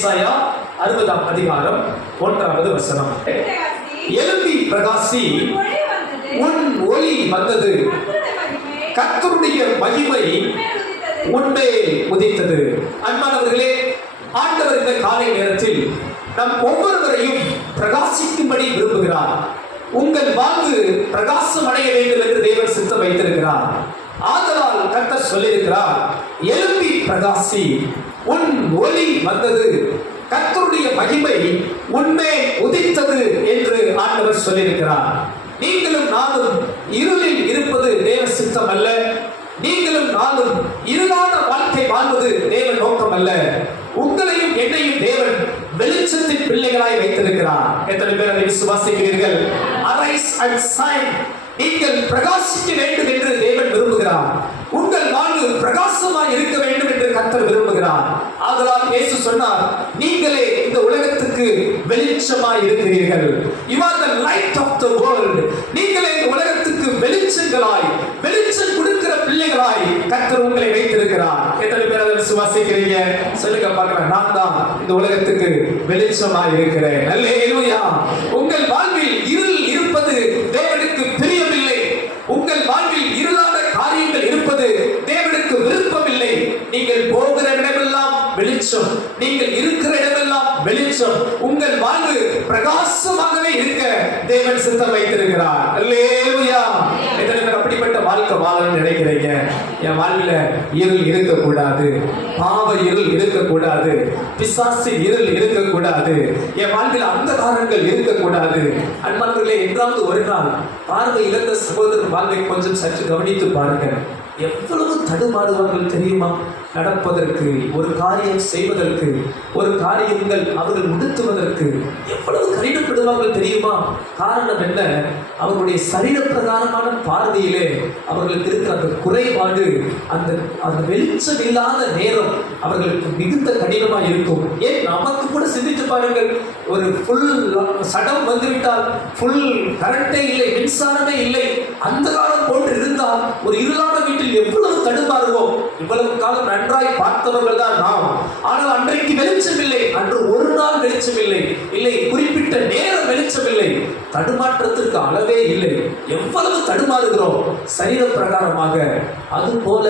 ஏசாயா 60ஆம் அதிகாரம் 1வது வசனம். எழும்பி பிரகாசி, உன் ஒளி வந்தது, கர்த்தருடைய மகிமை உன்மேல் உதித்தது. அன்பானவர்களே, ஆண்டவர் இந்த காலை நேரத்தில் நம் ஒவ்வொருவரையும் பிரகாசிக்கும்படி விரும்புகிறார். உங்கள் வாழ்வு பிரகாசம் அடைய வேண்டும் என்று தேவன் சித்தம் வைத்திருக்கிறார். ஆதலால் கர்த்தர் சொல்லியிருக்கிறார், எழும்பி பிரகாசி, உன் ஒளி வந்தது, கர்த்தருடைய மகிமை உன்மேல் உதித்தது என்று ஆண்டவர் சொல்லியிருக்கிறார். நீங்களும் நானும் இருளில் இருப்பது தேவ சித்தம் அல்ல. நீங்களும் நானும் இருளான வாழ்க்கை வாழ்வது தேவ நோக்கம் அல்ல. உங்களையும் என்னையும் தேவன் வெளிச்சத்தின் பிள்ளைகளாய் வைத்திருக்கிறார். எத்தனை பேர் அதை விசுவாசிக்கிறீர்கள்? Arise and shine. நீங்கள் பிரகாசிக்க வேண்டும் என்று தேவன் விரும்புகிறார். உங்கள் வாழ்வு பிரகாசமாய் இருக்க வேண்டும் என்று கர்த்தர் விரும்புகிறார். ஆதலால் இயேசு சொன்னார், நீங்களே இந்த உலகத்துக்கு வெளிச்சமாய் இருக்கிறீர்கள். You are the light of the world. நீங்களே இந்த உலகத்துக்கு வெளிச்சங்களாய், வெளிச்சம் கொடுக்கிற பிள்ளைகளாய் கர்த்தர் உங்களை வைத்திருக்கிறார். எத்தனை பேர் அதை விசுவாசிக்கிறீங்க? சொல்லுங்க பார்க்கலாம். நான் தான் இந்த உலகத்துக்கு வெளிச்சமாய் இருக்கிறேன். அல்லேலூயா. உங்கள் வாழ்வில் இருள் இருப்பது தேவனுக்கு பிரியமில்லை. உங்கள் வாழ்வில் இருளான காரியங்கள் இருப்பது தேவனுக்கு விருப்பமில்லை. நீங்கள் போகிற இடமெல்லாம் வெளிச்சம், நீங்கள் இருக்கிற இடமெல்லாம் வெளிச்சம். உங்கள் வாழ்வு பிரகாசமாகவே இருக்க தேவன் சித்தம் வைத்திருக்கிறார். அல்லேலூயா. எத்தனை பேர் அப்படிப்பட்ட வாழ்க்கை வாழணும்னு நினைக்கிறீங்க? என் வாழ்வில் இருள் இருக்கக்கூடாது, பாவ இருள் இருக்கக்கூடாது, பிசாசின் இருள் இருக்கக்கூடாது, என் வாழ்வில் அந்தகாரங்கள் இருக்கக்கூடாது. அன்பானவர்களே, என்றாவது ஒரு நாள் பார்வை இழந்த சகோதரர் வாழ்வை கொஞ்சம் சற்று கவனித்து பாருங்க. எவ்வளவு தடுமாறுவார்கள் தெரியுமா? நடப்பதற்கு, ஒரு காரியம் செய்வதற்கு, ஒரு காரியங்கள் அவர்கள் உடுத்துவதற்கு எவ்வளவு கடினப்படுவார்கள் தெரியுமா? காரணம் என்ன? அவர்களுடைய சரீர பிரகாரமான பார்வையிலே அவர்களுக்கு இருக்கிற அந்த குறைபாடு, அந்த வெளிச்சம் இல்லாத நேரம் அவர்களுக்கு மிகுந்த கடினமாக இருக்கும். ஏன், நமக்கு கூட சிந்தித்து பாருங்கள். ஒரு ஃபுல் சடம் வந்துவிட்டால், ஃபுல் கரண்டே இல்லை, மின்சாரமே இல்லை, அந்த காலம் போன்று இருந்தால் ஒரு இருளான வீட்டில் எவ்வளவு தடுமாறுவோம். இவ்வளவு காலம் நன்றாய் பார்த்தவர்கள் தான் நாம். ஆனால் அன்றைக்கு வெளிச்சம் இல்லை, அன்று ஒரு நாள் வெளிச்சம் இல்லை, இல்லை குறிப்பிட்ட நேரம் வெளிச்சம் இல்லை. தடுமாற்றத்திற்கு அளவே இல்லை. எவ்வளவு தடுமாறுகிறோம் சரீர பிரகாரமாக. அதுபோல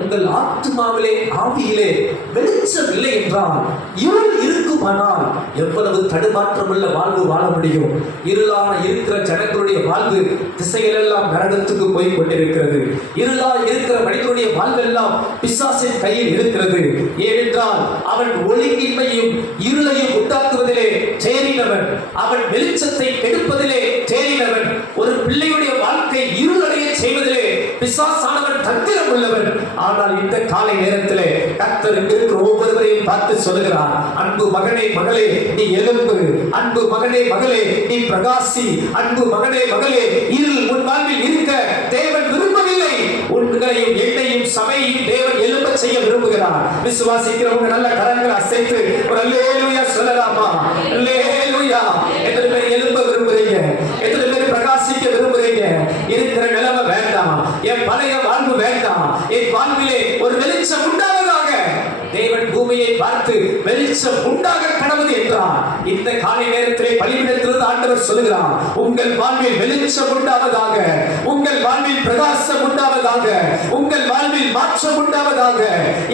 உங்கள் ஆத்மாவிலே, ஆவியிலே வெளிச்சம் இல்லை என்றால், இருள் இருக்குமானால் எவ்வளவு தடுமாற்றமுள்ள வாழ்வு வாழ முடியும்? இருளான இருக்கிற ஜனங்களுடைய வாழ்வு திசைகளெல்லாம் நரகத்துக்கு போய் கொண்டிருக்கிறது. இருளா இருக்கிற மனிதனுடைய வாழ்வெல்லாம் பிசாசின் கையில் இருக்கிறது. ஏனென்றால் அவன் ஒழுங்கின்மையும் இருளையும் உண்டாக்குவதிலே தேறினவன், அவன் வெளிச்சத்தை கெடுப்பதிலே தேறினவன். ஒரு பிள்ளையுடைய வாழ்க்கை இருளடைய செய்வதிலே பிசாசானவன் தந்திரம் உள்ளவன். ஆனால் இந்த காலை நேரத்திலே கர்த்தர் இருக்கிற ஒவ்வொருவரையும் பார்த்து சொல்லுகிறார், அன்பு மகனே மகளே நீ எழும்பு, அன்பு மகனே மகளே நீ பிரகாசி, அன்பு மகனே மகளே இருள் உன் வாழ்வில் இருக்க தேவன் விரும்பவில்லை. உங்களையும் என்னையும் சபையையும் தேவன் எழும்ப செய்ய விரும்புகிறார். விசுவாசிக்கிறவங்க நல்ல கரங்களை அசைத்து ஒரு அல்லேலூயா சொல்லலாமா? அல்லேலூயா. எத்தனை பேர் எழும்ப விரும்புறீங்க? எத்தனை பேர் பிரகாசிக்க விரும்புறீங்க? இருக்கிற நிலைமை வேண்டாம், என் பழைய வாழ்வு வேண்டாம், என் வாழ்விலே ஒரு வெளிச்சம் உண்டாவதாக. தேவன் பூமியை பார்த்து வெளிச்சம் உண்டாக கடவுது என்றார். இந்த காலை நேரத்திலே பலிபீடத்திலிருந்து ஆண்டவர் சொல்லுகிறார், உங்கள் வாழ்வில் வெளிச்சம் உண்டாவதாக, உங்கள் வாழ்வில் பிரகாசம் உண்டாவதாக, உங்கள் வாழ்வில் மாற்றம் உண்டாவதாக.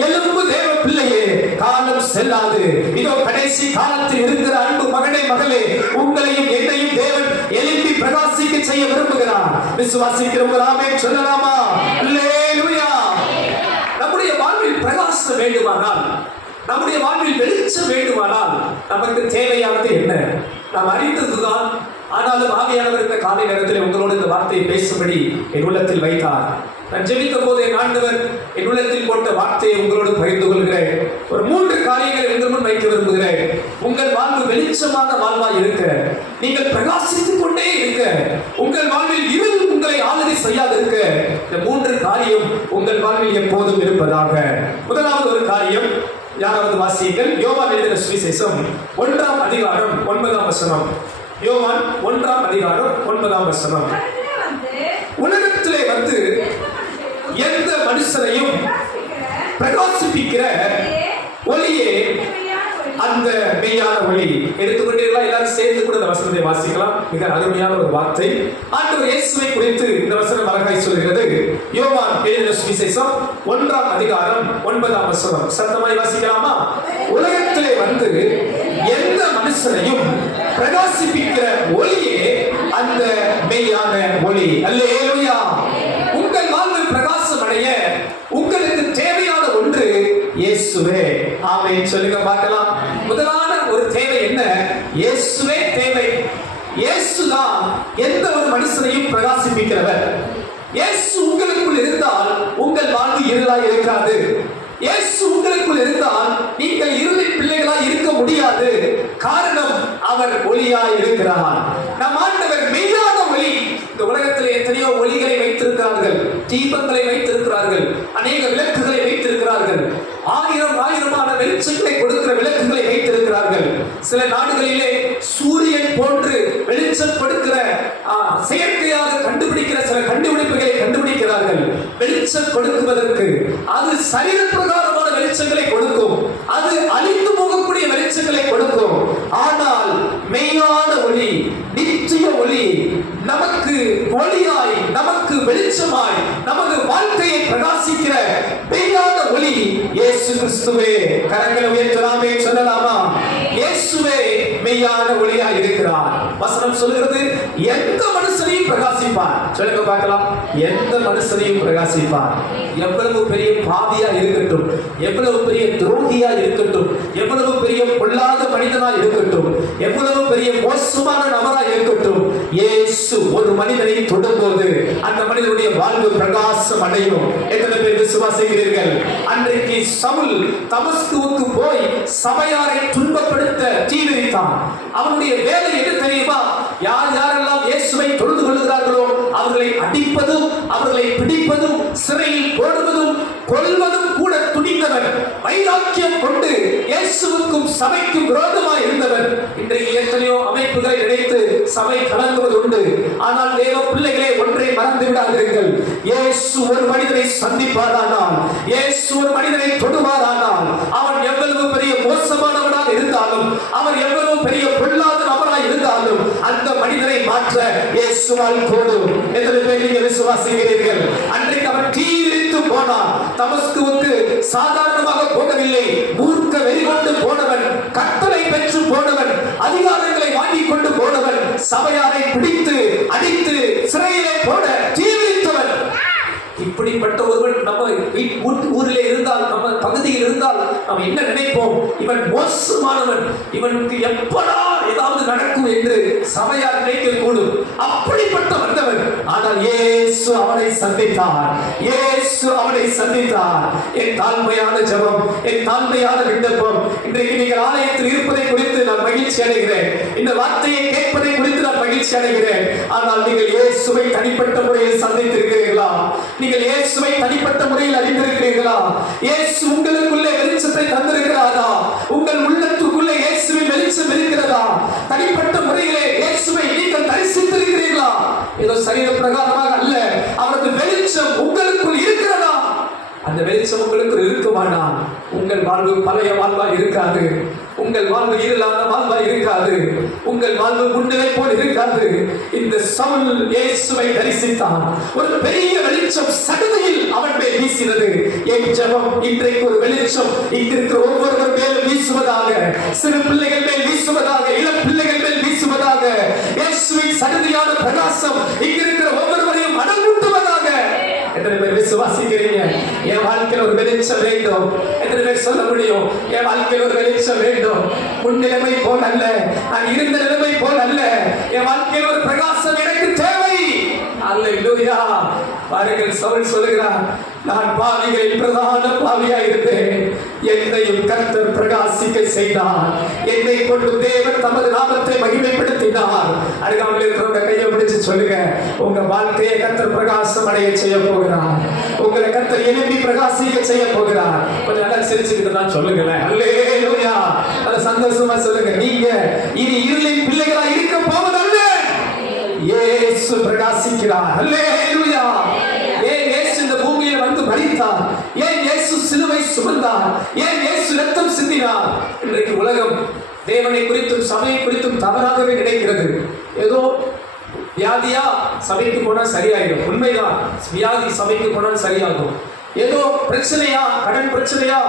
எழும்பு தேவ பிள்ளையே, காலம் செல்லாது. இதோ கடைசி காலத்தில் இருக்கிற அன்பு மகனே மகளே, உங்களையும் என்னையும் தேவன் எழுப்பி பிரகாசிக்க செய்ய விரும்புகிறார். விசுவாசிக்கிறவங்க ஆமென் சொல்லலாமா? அல்லேலூயா. நம்முடைய வாழ்வில் பிரகாசம் வேண்டுமானால், நம்முடைய வாழ்வில் வெளிச்சம் வேண்டுமானால் நமக்கு தேவையானது என்ன? நாம் அறிந்ததுதான். ஆனாலும் ஆவியானவர் இந்த காலை நேரத்தில் உங்களோடு இந்த வார்த்தையை பேசும்படி என் உள்ளத்தில் வைத்தார். நான் ஜெபித்த போது என் ஆண்டவர் என் உள்ளத்தில் போட்ட வார்த்தையை உங்களோடு பகிர்ந்து கொள்கிறேன். ஒரு 3 காரியங்களை உங்கள் முன் வைக்க விரும்புகிறேன். உங்கள் வாழ்வு வெளிச்சமான வாழ்வாய் இருக்க, நீங்கள் பிரகாசித்துக் கொண்டே இருக்க, உங்கள் வாழ்வில் இருள் உங்களை ஆளுகை செய்யாது இருக்க, இந்த 3 காரியம் உங்கள் வாழ்வில் எப்போதும் இருப்பதாக. முதலாவது ஒரு காரியம், யாராவது வாசியுங்கள். யோவான் எழுதின சுவிசேஷம் 1ஆம் அதிகாரம் 9ஆம் வசனம். யோவான் 1ஆம் அதிகாரம் 9ஆம் வசனம். உலகத்திலே வந்து எந்த மனுஷனையும் பிரகாசிப்பிக்கிற ஒளியே அந்த மெய்யான ஒளி. எடுத்துக்கொண்டீர்களா? எல்லாரும் சேர்ந்து கூட இந்த வசனத்தை வாசிக்கலாம். மிக அருமையான ஒரு வார்த்தை. ஆண்டவர் இயேசுவை குறித்து இந்த வசனம் அழகாய் சொல்கிறது. யோவான் எழுதின சுவிசேஷம் 1ஆம் அதிகாரம் 9ஆம் வசனம். சத்தமாய் வாசிக்கலாமா? உலகத்திலே வந்து எந்த மனுஷனையும் பிரகாசிப்பிக்கிற ஒளியே அந்த மெய்யான ஒளி. அல்லேலூயா. உங்கள் வாழ்வு பிரகாசம் அடைய உங்களுக்கு தேவையான ஒன்று இயேசுவே. ஆமென் சொல்லுங்க பார்க்கலாம். முதலான ஒரு தேவை என்ன? இயேசுவே தேவை. இயேசுதான் எந்த ஒரு மனுஷனையும் பிரகாசிப்பிக்கிறவர். இயேசு உங்களுக்குள் இருந்தால் உங்கள் வாழ்வு இருளாய் இருக்காது. இயேசு உங்களுக்குள் இருந்தால் நீங்கள் இருளின் பிள்ளைகளாய் இருக்க முடியாது. காரணம், அவர் ஒளியாய் இருக்கிறார். நம் ஆண்டவர் மெய்யான ஒளி. இந்த உலகத்தில் எத்தனையோ ஒளிகளை வைத்திருக்கிறார்கள், தீபங்களை வைத்திருக்கிறார்கள், அநேக விளக்குகளை வைத்திருக்கிறார்கள், ஆயிரமான வெளிச்சங்களை கொடுக்கிற விளக்குகளை வைத்திருக்கிறார்கள். சில நாடுகளிலே சூரியன் போன்று வெளிச்சம் கொடுக்கிற செயற்கையாக கண்டுபிடிக்கிற சில கண்டுபிடிப்புகளை கண்டுபிடிக்கிறார்கள். வெளிச்சம் கொடுக்குவதற்கு அது சரீர பிரகாரமான வெளிச்சங்களை கொடுக்கும், அது அழிந்து போகக்கூடிய வெளிச்சங்களை கொடுக்கும். ஆனால் மெய்யான ஒளி, நித்திய ஒளி, நமக்கு ஒளியாய், நமக்கு வெளிச்சமாய், நமது வாழ்க்கையை பிரகாசிக்கிற மெய்யான ஒளி இயேசு கிறிஸ்துவே. கரங்களை உயர்த்தலாமே, சொல்லலாமா? இயேசுவே மெய்யான ஒளியாய் இருக்கிறார். வசனம் சொல்கிறது, எந்த மனுஷனையும் பிரகாசிப்பார். சொல்லுங்க பார்க்கலாம். எந்த மனுஷனையும் பிரகாசிப்பார். எவ்வளவு பெரிய பாவியா இருக்கட்டும், எவ்வளவு பெரிய துரோகியா இருக்கட்டும், எவ்வளவு பெரிய பொல்லாத மனிதனா இருக்கட்டும், எவ்வளவு பெரிய மோசமான நபரா இருக்கட்டும், இயேசு ஒரு மனிதனை தொடும்போது அந்த மனிதனுடைய வாழ்வு பிரகாசம் அடையும். எத்தனை பேர் விசுவாசிக்கிறீர்கள்? அன்றைக்கு சவுல் தமஸ்குவுக்கு போய் சபையாரை துன்பப்படுத்த தீவிரித்தான். அவனுடைய வேலை என்ன தெரியுமா? யாரெல்லாம் இயேசுவை தொழுது கொள்கிறார்களோ அவர்களை அடிப்பதும், அவர்களை பிடிப்பதும், சிறையில் போடுவதும், கொல்வதும் கூட துணிந்தவன். வைராக்கியம் கொண்டு இயேசுவுக்கும் சபைக்கும் விரோதமாய் இருந்தவன். இன்றைக்கு எத்தனையோ அமைப்புகளை நினைத்து சபை கலங்குவது உண்டு. ஆனால் தேவ பிள்ளைகளே, ஒன்றை மறந்து விடாதீர்கள். இயேசு ஒரு மனிதனை சந்திப்பாரானால், இயேசு ஒரு மனிதனை தொடுவாரானால், அவன் எவ்வளவு பெரிய மோசமானவனாக இருந்தாலும், அவன் எவ்வளவு பெரிய பொல்லாத நபராக இருந்தாலும், அந்த மனிதனை மாற்ற இயேசுவால் போதும். எத்தனை பேர் நீங்க விசுவாசிக்கிறீர்கள்? அன்றைக்கு அவன் தீவிரித்து போனான். தமஸ்குவுக்கு சாதாரணமாக போகவில்லை. மூர்க்க வெறி கொண்டு போனவன், கட்டளை பெற்று போனவன், அதிகாரங்களை வாங்கிக் கொண்டு போனவன், சபையாரை பிடித்து அடித்து சிறையிலே போட தீவிரித்தவன். இப்படிப்பட்ட ஒருவன் நம்ம ஊரிலே இருந்தால், நம்ம பகுதியில் இருந்தால் நாம் என்ன நினைப்போம்? இவன் மோசமானவன், இவனுக்கு எப்படா ஏதாவது நடக்கும் என்று சபையார் நினைக்க கூடும். அப்படிப்பட்ட வந்தவன். ஆனால் இயேசு அவனை சந்தித்தார். இயேசு அவனை சந்தித்தார். என் தாழ்மையான ஜெபம், என் தாழ்மையான விண்ணப்பம், இன்றைக்கு நீங்கள் ஆலயத்தில் இருப்பதை குறித்து நான் மகிழ்ச்சி அடைகிறேன். இந்த வார்த்தையை கேட்பதை குறித்து நான் மகிழ்ச்சி அடைகிறேன். ஆனால் நீங்கள் இயேசுவை தனிப்பட்ட முறையில் சந்தித்திருக்கிறீர்களா? நீங்கள் இயேசுவை தனிப்பட்ட முறையில் அறிந்திருக்கிறீர்களா? இயேசு உங்களுக்குள்ளே வெளிச்சத்தை தந்திருக்கிறாரா? உங்கள் உள்ளத்துக்குள்ளே இயேசுவின் வெளிச்சம் இருக்கிறதா? தனிப்பட்ட முறையிலே இயேசுவை நீங்கள் தரிசித்திருக்கிறீர்களா? ஏதோ சரீர பிரகாரமாக அல்ல, அவரது வெளிச்சம் உங்களுக்குள் இருக்கிறதா? அந்த வெளிச்சம் உங்களுக்குள் இருக்குமானால் உங்கள் வாழ்வு பழைய வாழ்வா இருக்காது. உங்கள் வாழ்வு இருளான வாழ்வா இருக்காது. உங்கள் வாழ்வு முன்னே போல் இருக்காது. இந்த சவுல் இயேசுவை தரிசித்தான். ஒரு பெரிய வெளிச்சம் சடுதியில் அவன் மேல் வீசினது. என் ஜெபம், இன்றைக்கு ஒரு வெளிச்சம் இங்கிருக்கிற ஒவ்வொருவர் மேலும் வீசுவதாக, சிறு பிள்ளைகள் மேல் வீசுவதாக, இளம் பிள்ளைகள் மேல் வீசுவதாக. இயேசுவின் சடுதியான பிரகாசம் இங்கிருக்கிற ஒவ்வொருவரையும் அடங்கூட்டுவதாக. எத்தனை பேர் விசுவாசிக்கிறீங்க? என் வாழ்க்கையில் ஒரு வெளிச்சம் வேண்டும். எத்தனை பேர் சொல்ல முடியும்? என் வாழ்க்கையில் ஒரு வெளிச்சம் வேண்டும். முன்னிலைமை போல் அல்ல, நான் இருந்த நிலைமை போல் அல்ல. என் வாழ்க்கையில் ஒரு பிரகாசம் எனக்கு தேவை. அல்லேலூயா. பாருங்கள், சவுல் சொல்லுகிறார், நான் பாவிகளில் பிரதான பாவியாய் இருந்தேன், என்னையும் கர்த்தர் பிரகாசிக்க செய்தார். என்னை கொண்டு தேவன் தமது நாமத்தை மகிமைப்படுத்தினார். அருகாமையில் இருக்கிறவங்க கையை பிடிச்சு சொல்லுங்க, உங்க வாழ்க்கையை கர்த்தர் பிரகாசம் அடைய செய்ய போகிறார். உங்களை கர்த்தர் எழுப்பி பிரகாசிக்க செய்ய போகிறார். கொஞ்சம் நல்லா சிரிச்சுக்கிட்டு தான் சொல்லுங்களேன். அல்லேலூயா. அது சந்தோஷமா சொல்லுங்க. நீங்க இனி இருளின் பிள்ளைகளா இருக்க போவதல்ல, இயேசு பிரகாசிக்கிறார். அல்லேலூயா. ஏன் இயேசு இந்த பூமியில் வந்து மரித்தார்? ஏன் இயேசு சிலுவை சுமந்தார்? ஏன் இயேசு ரத்தம் சிந்தினார்? இன்றைக்கு உலகம் தேவனை குறித்தும் சபையை குறித்தும் தவறாகவே நினைக்கிறது. ஏதோ வியாதியா சபைக்கு போனால் சரியாயிடும். உண்மைதான், வியாதி சபைக்கு போனால் சரியாகும். ஏதோ பிரச்சனையா, கடன் பிரச்சனையா,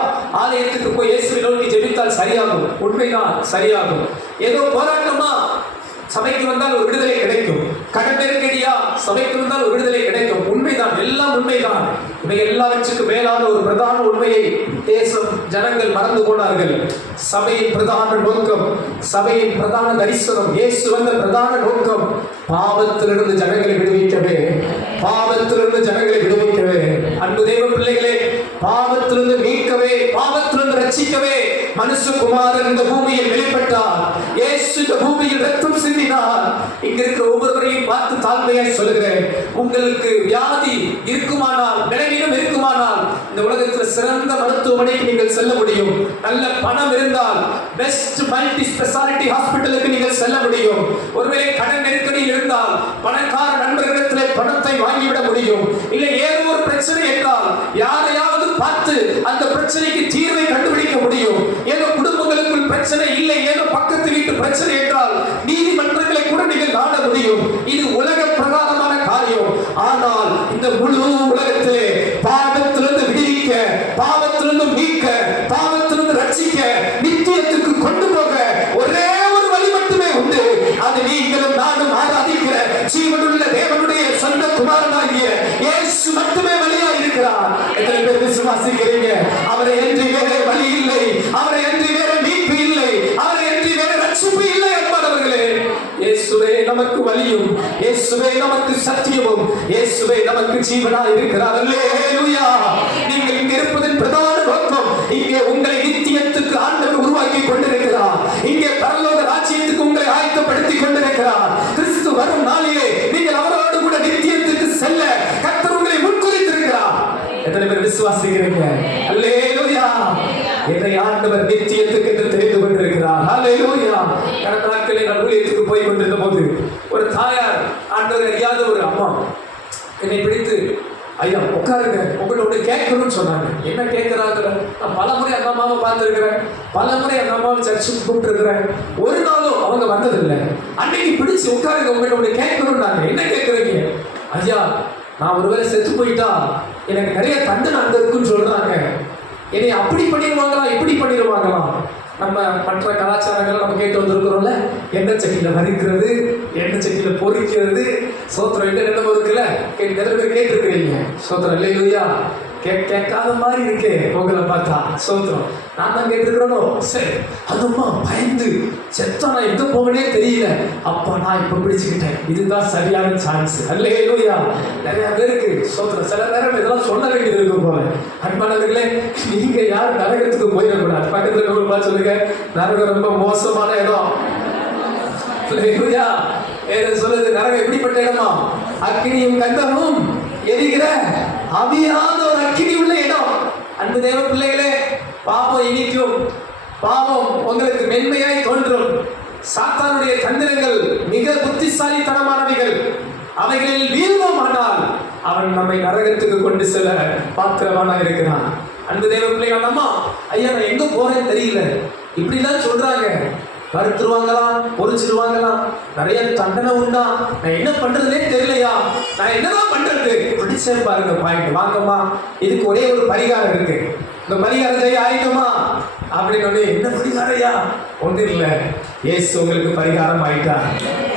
ஆலயத்துக்கு போய் இயேசுவை நோக்கி ஜெபித்தால் சரியாகும். உண்மைதான், சரியாகும். ஏதோ போராட்டமா சபைக்கு வந்தால் ஒரு விடுதலை கிடைக்கும். கடன் நெருக்கடியா சபைக்கு வந்தால் ஒரு விடுதலை கிடைக்கும். உண்மைதான், எல்லாம் உண்மைதான். இவை எல்லாவற்றுக்கும் மேலான ஒரு பிரதான உண்மையை தேசம் ஜனங்கள் மறந்து போனார்கள். சபையின் பிரதான நோக்கம், சபையின் பிரதான தரிசனம், இயேசு வந்த பிரதான நோக்கம் பாவத்திலிருந்து ஜனங்களை விடுவிக்கவே, பாவத்திலிருந்து ஜனங்களை விடுவிக்கவே. அன்பு தேவ பிள்ளைகளே, பாவத்திலிருந்து மீட்கவே, பாவத்திலிருந்து ரட்சிக்கவே மனுஷகுமாரன் இந்த பூமியில் வெளிப்பட்டார். இயேசு இந்த பூமியில் ரத்தம் சிந்தினார். இங்க இருக்கிற ஒவ்வொருவரையும் பார்த்து தாழ்மையாய் சொல்லுகிறேன், உங்களுக்கு வியாதி இருக்குமானால், பலவீனம் இருக்குமானால் இந்த உலகத்தில் சிறந்த மருத்துவமனைக்கு நீங்கள் செல்ல முடியும். நல்ல பணம் இருந்தால் பெஸ்ட் மல்டி ஸ்பெஷாலிட்டி ஹாஸ்பிட்டலுக்கு நீங்கள் செல்ல முடியும். ஒருவேளை கடன் நெருக்கடியில் இருந்தால் பணக்கார நண்பர்களிடத்திலே பணத்தை வாங்கிவிட முடியும். இல்லை ஏதோ ஒரு பிரச்சனை என்றால் யாரையாவது பார்த்து அந்த பிரச்சனைக்கு தீர்வை கண்டுபிடிக்க முடியும். ஏதோ குடும்பங்களுக்குள் பிரச்சனை இல்லை, ஏதோ பக்கத்து வீட்டு பிரச்சனை என்றால் நீதிமன்றங்களை கூட நீங்கள் நாட முடியும். இது உலக பிரகாரமான காரியம். ஆனால் இந்த முழு உலகத்திலே பாவத்திலிருந்து விடுவிக்க, பாவத்திலிருந்து மீட்க, பாவத்திலிருந்து ரட்சிக்க, நித்தியத்துக்கு கொண்டு போக ஒரே ஒரு வழி மட்டுமே உண்டு. அது நீங்களும் நானும் ஆராதிக்கிற ஜீவனுள்ள தேவனுடைய சொந்த குமாரனாகிய இயேசு மட்டுமே வழியாக இருக்கிறார். எத்தனை பேர் விசுவாசிக்கிறீங்க? அவரை என்று வேற வழி இல்லை, அவரை என்று வேற மீட்பு இல்லை, அவரை என்று வேற ரட்சிப்பு இல்லை என்பவர்களே. இயேசுவே நமக்கு வழியும், இயேசுவே நமக்கு சத்தியமும், இயேசுவே நமக்கு ஜீவனாய் இருக்கிறார். அல்லேலூயா. நீங்கள் இங்கே இருப்பதன் பிரதான நோக்கம், இங்கே உங்களை நித்தியத்துக்கு ஆண்டவர் உருவாக்கி கொண்டிருக்கிறார். இங்கே பரலோக ராஜ்யத்துக்கு உங்களை ஆயத்தப்படுத்தி கொண்டிருக்கிறார். கிறிஸ்து வரும் நாளிலே நீங்கள் அவரோடு கூட நித்தியத்துக்கு செல்ல கர்த்தர் உங்களை முன்குறித்திருக்கிறார். எத்தனை பேர் விசுவாசிக்கிறீங்க? அல்லேலூயா. என்னை ஆண்டவர் நித்தியத்துக்கு என்று தெரிந்து கொண்டிருக்கிறார். அல்லேலூயா. கடந்த நாட்களில் நான் ஊழியத்துக்கு போய் கொண்டிருந்த போது ஒரு தாயார், ஆண்டவர் அறியாத ஒரு அம்மா என்னை பிடித்து, ஐயா உட்காருங்க, உங்கள்கிட்ட ஒன்று கேட்கணும்னு சொன்னாங்க. என்ன கேட்கிறாங்க? நான் பல முறை அந்த அம்மாவை பார்த்துருக்கிறேன், பல முறை அந்த அம்மாவை சர்ச்சுக்கு கூப்பிட்டுருக்கிறேன். ஒரு நாளும் அவங்க வந்ததில்லை. அன்னைக்கு பிடிச்சு உட்காருங்க, உங்கள்கிட்ட ஒன்று கேட்கணும்னாங்க. என்ன கேட்குறீங்க? ஐயா, நான் ஒருவேளை செத்து போயிட்டா எனக்கு நிறைய தண்டனை அங்கே இருக்குன்னு சொல்றாங்க. என்னை அப்படி பண்ணிடுவாங்களா, இப்படி பண்ணிடுவாங்களாம். நம்ம மற்ற கலாச்சாரங்கள் நம்ம கேட்டு வந்திருக்கிறோம்ல, எண்ணெய் சட்டியில் வறுக்கிறது, எண்ணெய் சட்டியில் பொறிக்கிறது, சோத்திரம் என்ன இருக்குல்ல, நிறைய பேர் கேட்டுருக்கிறீங்க. சோத்திரம் இல்லையா? கேட்காத மாதிரி இருக்கே உங்களை பார்த்தா. சோத்திரம். நான் தான் கேட்டுருக்கிறோனோ? சரி. அதுமா பயந்து செத்தா நான் எங்க போகனே தெரியல, அப்பா நான் இப்ப பிடிச்சுக்கிட்டேன், இதுதான் சரியான சான்ஸ். அல்லேலூயா. நிறைய பேருக்கு சோத்திரம். சில நேரம் இதெல்லாம் சொல்ல வேண்டியது இருக்கும் போல. அன்பானவர்களே, நீங்க யாரும் நரகத்துக்கு போயிடக்கூடாது. பக்கத்துல ஒரு சொல்லுங்க, நரகம் ரொம்ப மோசமான இடம். அல்லேலூயா. சொல்லுது, நரகம் எப்படிப்பட்ட இடமா? அக்கினியும் கந்தமும் எரிகிற அவியாத ஒரு அக்கினி உள்ள இடம். அன்பு தேவ பிள்ளைகளே, பாவம் இனிக்கும், பாவம் உங்களுக்கு மென்மையாய் தோன்றும். சாத்தானுடைய தந்திரங்கள் மிக புத்திசாலித்தனமானவைகள். அவைகளில் வீழ்வோம் ஆனால் அவன் நம்மை நரகத்துக்கு கொண்டு செல்ல பாத்திரமான இருக்கிறான். அன்பு தேவ பிள்ளைகள், அம்மா ஐயா நான் எங்க போறேன்னு தெரியல, இப்படிலாம் சொல்றாங்க. மறுத்துருவாங்களாம், பொறிச்சிருவாங்களாம், நிறைய தண்டனை உண்டா, நான் என்ன பண்றதுனே தெரியலையா, நான் என்னதான் பண்றது? பிடிச்சே பாருங்க பாயிண்ட். வாங்கம்மா, இதுக்கு ஒரே ஒரு பரிகாரம் இருக்கு. இந்த பரிகாரத்தை ஆயிட்டோமா அப்படின்னு என்ன பரிகாரையா? ஒன்று இல்லை, இயேசு உங்களுக்கு பரிகாரம் ஆயிட்டார்.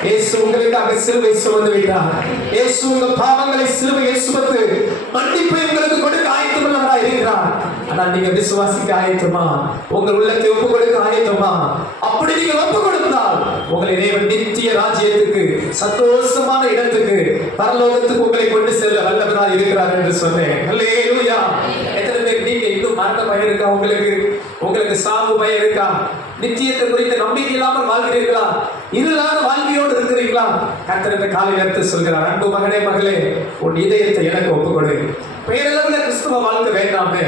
இயேசு உங்களுக்காக சிலுவை சுமந்து விட்டார். இயேசு உங்க பாவங்களை சிலுவையில் சுமந்து மன்னிப்பை உங்களுக்கு கொடுக்க ஆயத்தமுள்ளவராய் இருக்கிறார். ஆனால் நீங்க விசுவாசிக்க ஆயத்தமா? உங்கள் உள்ளத்தை ஒப்பு கொடுக்க ஆயத்தமா? அப்படி நீங்க ஒப்பு கொடுத்தால் உங்களை தேவன் நித்திய ராஜ்யத்துக்கு, சந்தோஷமான இடத்துக்கு, பரலோகத்துக்கு உங்களை கொண்டு செல்ல வல்லவராய் இருக்கிறார் என்று சொன்னேன். அல்லேலூயா. எத்தனை பேர் நீங்க இன்னும் மரண பயம் இருக்கா? உங்களுக்கு சாவு பயம் இருக்கா? நித்தியத்தை குறித்த நம்பிக்கை இல்லாமல் வாழ்கிறீர்களா? இருளான வாழ்க்கையோடு இருக்கிறீர்களா? கர்த்தர் இந்த காலை நேரத்தை சொல்கிறார், அன்பு மகனே மகளே, உன் இதயத்தை எனக்கு ஒப்புக்கொடு. பெயரளவில் கிறிஸ்துவ வாழ்க்கை வேண்டாமே,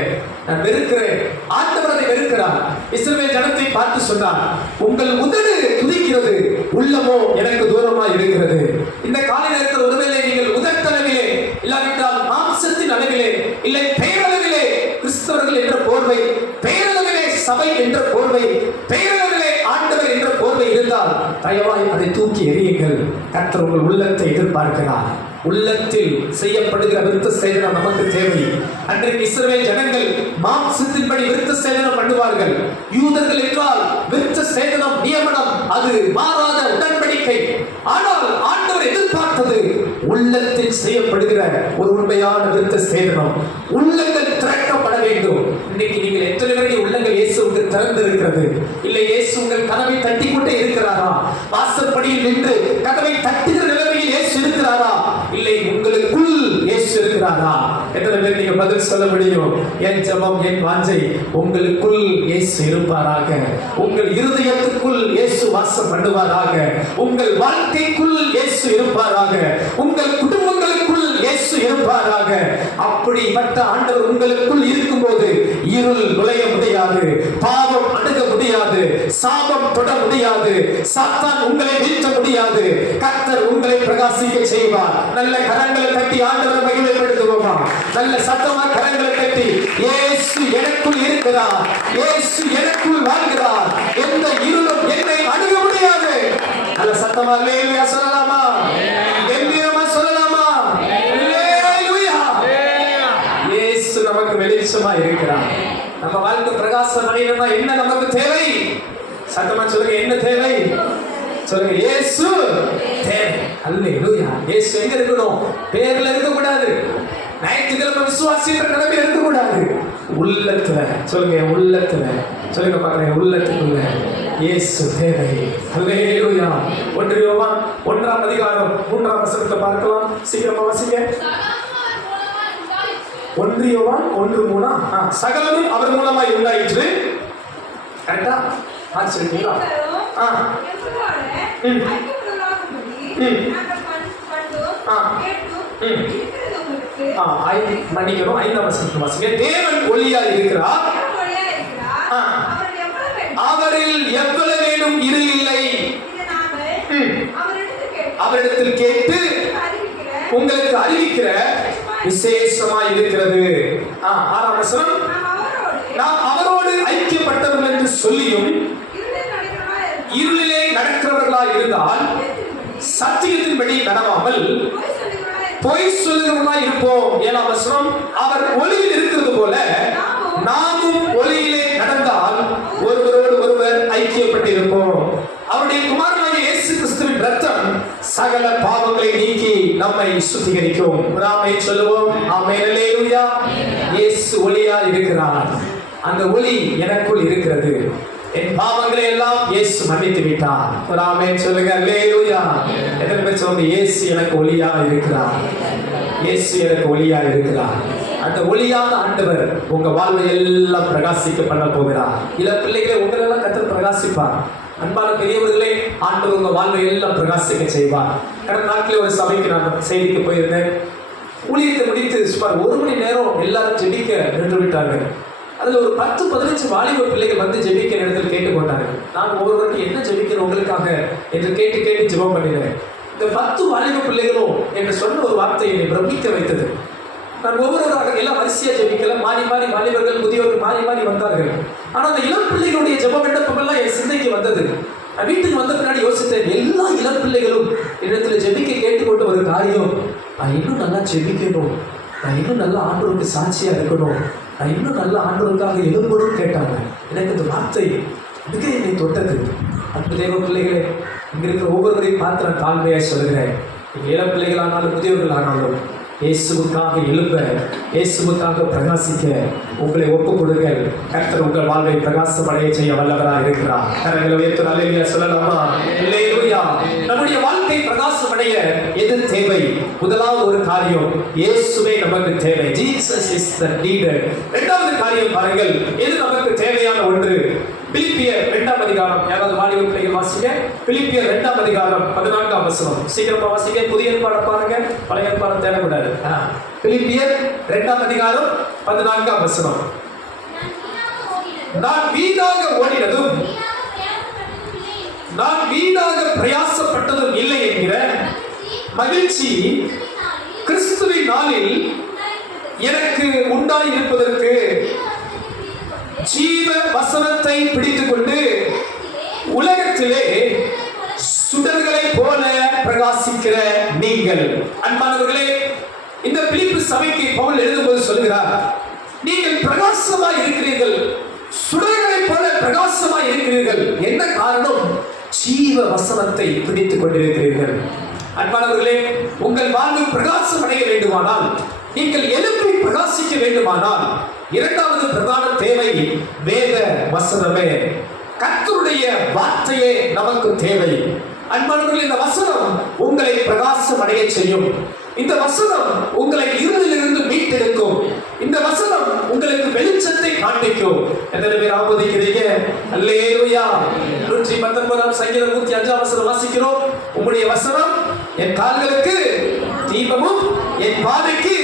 நான் வெறுக்கிறேன். ஆண்டவர் அதை வெறுக்கிறார். இஸ்ரவேல் ஜனத்தை பார்த்து சொன்னார், உங்கள் உதடு துதிக்கிறது, உள்ளமோ எனக்கு தூரமா இருக்கிறது. இந்த காலை நேரத்தில் ஒருவேளை நீங்கள் உதட்டளவிலே, இல்லாவிட்டால் மாம்சத்தின் அளவிலே, இல்லை பெயரளவிலே கிறிஸ்தவர்கள் என்ற சபை என்ற போர்வை, பெயரளவிலே ஆண்டவர் என்ற போர்வை இருந்தால் தயவாய் அதை தூக்கி எறியுங்கள். கர்த்தர் உங்கள் உள்ளத்தை எதிர்பார்க்கிறார். உள்ளத்தில் செய்யப்படுகிற விருத்த சேதனம் நமக்கு தேவை. அன்றைக்கு இஸ்ரவேல் ஜனங்கள் மாம்சத்தின்படி விருத்த சேதனம் பண்ணுவார்கள். யூதர்கள் என்றால் விருத்த சேதனம் நியமனம், அது மாறாத உடன்படிக்கை. ஆனால் ஆண்டவர் எதிர்பார்த்தது உள்ளத்தில் செய்யப்படுகிற ஒரு உண்மையான விருத்த சேதனம். உள்ளங்கள் திறக்கப்பட வேண்டும். இன்னைக்கு நீங்கள் எத்தனை பேருடைய உள்ளங்கள் இயேசுவுக்கு திறந்திருக்கிறது? இல்லை, இயேசு உங்கள் கதவை தட்டி கொண்டே இருக்கிறாரா? வாசற்படியில் நின்று கதவை தட்டுகிற நிலைமையில் இயேசு இருக்கிறாரா? இல்லை, உங்களுக்குள் இயேசு இருக்கிறாரா? எத்தனை பேர் நீங்க பதில் சொல்ல முடியும்? என் ஜெபம், என் வாஞ்சை, உங்களுக்குள் இயேசு இருப்பாராக. உங்கள் இருதயத்துக்குள் இயேசு வாசம் பண்ணுவாராக. உங்கள் வாழ்க்கைக்குள் இயேசு இருப்பாராக. உங்கள் குடும்பங்களுக்குள் இயேசு இருப்பாராக. அப்படிப்பட்ட ஆண்டவர் உங்களுக்குள் இருக்கும்போது இருள் நுழைய முடியாது, பாவம் அணுக முடியாது, சாபம் தொட முடியாது, சாத்தான் உங்களை வீழ்த்த முடியாது. கர்த்தர் உங்களை பிரகாசிக்க செய்வார். நல்ல கரங்களை தட்டி ஆண்டவரை மகிமைப்படுத்துவோமா? நல்ல சத்தமா கரங்களை தட்டி, இயேசு எனக்குள் இருக்கிறார், இயேசு எனக்குள் வாழ்கிறார், எந்த இருளும் என்னை அணுக முடியாது. நல்ல சத்தமா அல்லேலூயா சொல்லலாமா? கம்பீரமா சொல்லலாமா? அல்லேலூயா. இயேசு நமக்கு வெளிச்சமா இருக்கிறார். நம்ம வாழ்க்கை பிரகாசம் அடையணும்னா என்ன நமக்கு தேவை? சத்தமா சொல்லுங்க, என்ன தேவை? சொல்லுங்க, இயேசு தேவை. அல்லேலூயா. இயேசு எங்க இருக்கணும்? பேர்ல இருக்க கூடாது. ஞாயிற்றுக்கிழமை விசுவாசின்ற நிலைமையில இருக்க கூடாது. உள்ளத்துல சொல்லுங்க, உள்ளத்துல சொல்லுங்க பாருங்க, உள்ளத்துக்குள்ள இயேசு தேவை. அல்லேலூயா. 1 யோவான் 1ஆம் அதிகாரம் 3ஆம் வசனத்தை பார்க்கலாம். சீக்கிரமா வாசிங்க. 1 யோவான் 1:3. சகலமும் அவர் மூலமாய் உண்டாயிற்று. கரெக்டா? ஆச்சரியங்களா? மன்னிக்கணும், 5ஆம் வசனத்தை வாசிங்க. தேவன் ஒளியா இருக்கிறார், அவரில் எவ்வளவேனும் இருள் இல்லை. அவரிடத்தில் கேட்டு உங்களுக்கு அறிவிக்கிற விசேஷமா இருக்கிறது. 6ஆம் வசனம். நாம் அவரோடு ஐக்கியப்பட்டவர்கள் என்று சொல்லியும் இருளிலே நடக்கிறவர்களாய் இருந்தால் சத்தியத்தின்படி நடவாமல் பொய் சொல்லுகிறவர்களாய் இருப்போம். 7ஆம் வசனம். அவர் ஒளியில் இருக்கிறது போல நாமும் ஒளியிலே நடந்தால் ஒருவரோடு ஒருவர் ஐக்கியப்பட்டிருப்போம். அவருடைய குமாரனாகிய இயேசு கிறிஸ்துவின் இரத்தம் சகல பாவங்களை நீக்கி நம்மை சுத்திகரிக்கும். ஆமென் சொல்லுவோம். ஆமென். அல்லேலூயா. இயேசு ஒளியா இருக்கிறார். அந்த ஒளி எனக்குள் இருக்கிறது. என் பாவங்களை எல்லாம் இயேசு மன்னித்து விட்டார். ஆமென் சொல்லுங்க. அல்லேலூயா. எத்தனை பேர் சொல்லுங்க, இயேசு எனக்கு ஒளியா இருக்கிறார், இயேசு எனக்கு ஒளியா இருக்கிறார். அந்த ஒளியான ஆண்டவர் உங்க வாழ்வை எல்லாம் பிரகாசிக்க பண்ண போகிறார். இள பிள்ளைகளை உங்களெல்லாம் கர்த்தர் பிரகாசிப்பார். அன்பான பெரியவர்களே, ஆண்டவர் உங்க வாழ்வை எல்லாம் பிரகாசிக்க செய்வார். கடந்த நாட்களில் ஒரு சபைக்கு நான் செய்திக்கு போயிருந்தேன். ஊழியத்தை முடித்து சுமார் 1 மணி நேரம் எல்லாரும் ஜெபிக்க நின்று விட்டார்கள். அதுல ஒரு 10-15 வாலிப பிள்ளைகள் வந்து ஜெபிக்க இடத்தில் கேட்டுக்கொண்டார்கள். நான் ஒவ்வொருவருக்கும் என்ன ஜெபிக்கிறேன் உங்களுக்காக என்று கேட்டு ஜெபம் பண்ணினேன். இந்த 10 வாலிப பிள்ளைகளும் என்று சொன்ன ஒரு வார்த்தை என்னை பிரமிக்க வைத்தது. நான் ஒவ்வொருவராக எல்லாம் வரிசையா ஜெபிக்கல, மாறி வாலிபர்கள் முதியோர்கள் மாறி வந்தார்கள். ஆனா அந்த இளம் பிள்ளைகளுடைய ஜெப விண்ணப்பம் எல்லாம் என் சிந்தைக்கு வந்தது. நான் வீட்டுக்கு வந்த பின்னாடி யோசித்தேன், எல்லா இளம் பிள்ளைகளும் இடத்துல ஜெபிக்க கேட்டுக்கொண்டு ஒரு காரியம், நான் இன்னும் நல்லா ஜெபிக்கணும், நான் இன்னும் நல்லா ஆண்டவருக்கு சாட்சியா இருக்கணும், நான் இன்னும் நல்ல ஆண்டவருக்காக எழும்பணும் கேட்டாங்க. எனக்கு இந்த வார்த்தை மிக என்னை தொட்டது. அன்பு தேவ பிள்ளைகளே, இங்க இருக்கிற ஒவ்வொருவரையும் பார்த்து நான் தாழ்மையாக சொல்கிறேன். நீங்க இளம் பிள்ளைகள் ஆனாலும் முதியவர்கள் ஆனாலும் இயேசுவுக்காக எழும்ப, இயேசுவுக்காக பிரகாசிக்க உங்களை ஒப்புக் கொடுங்கள். கர்த்தர் உங்கள் வாழ்வை பிரகாசம் அடைய செய்ய வல்லவராக இருக்கிறார். கரங்களை உயர்த்தி அல்லேலூயா சொல்லலாமா? அல்லேலூயா. நம்முடைய வாழ்க்கை பிரகாசம் அடைய எது தேவை? முதலாவது ஒரு காரியம், இயேசுவே நமக்கு தேவை. Jesus is the leader. இரண்டாவது காரியம் பாருங்கள், எது நமக்கு தேவையான ஒன்று. பிலிப்பியர் 2ஆம் அதிகாரம், யாராவது வாலிப பிள்ளைகள் வாசிங்க. பிலிப்பியர் 2ஆம் அதிகாரம் 14ஆம் வசனம். சீக்கிரமா வாசிங்க. புதிய ஏற்பாடு பாருங்க, பழைய ஏற்பாடு தேடக்கூடாது. பிலிப்பியர் 2ஆம் அதிகாரம் 14ஆம் வசனம். நான் வீணாக ஓடினதும் நான் வீணாக பிரயாசப்பட்டதும் இல்லை என்கிற மகிழ்ச்சி கிறிஸ்துவின் நாளில் எனக்கு உண்டாயிருப்பதற்கு ஜீவ வசனத்தை பிடித்துக் கொண்டு உலகத்திலே சுடர்களை போல பிரகாசிக்கிற நீங்கள். அன்பானவர்களே, இந்த பிலிப்பு சபைக்கு பவுல் எழுதும்போது சொல்கிறார், நீங்கள் பிரகாசமாய் இருக்கிறீர்கள், சுடர்களை போல பிரகாசமாய் இருக்கிறீர்கள். என்ன காரணம்? ஜீவ வசனத்தை பிடித்துக் கொண்டிருக்கிறீர்கள். அன்பானவர்களே, உங்கள் வாழ்வு பிரகாசம் அடைய வேண்டுமானால், நீங்கள் எழுப்பி பிரகாசிக்க வேண்டுமானால், இரண்டாவது பிரதான தேவை வேத வசனமே. கர்த்தருடைய வார்த்தையே நமக்கு தேவை. அன்பானவர்களே, இந்த வசனம் உங்களை பிரகாசம் அடைய செய்யும். இந்த வசனம் உங்களை இருளிலிருந்து மீட்டெடுக்கும். இந்த வசனம் உங்களுக்கு வெளிச்சத்தை காண்பிக்கும். எத்தனை பேர் ஆமோதிக்கிறீங்க? அல்லேலூயா. 119 சங்கீதம் 105 வசனம் வாசிக்கிறோம். உம்முடைய வசனம் என் கால்களுக்கு தீபமும் என் பாதைக்கு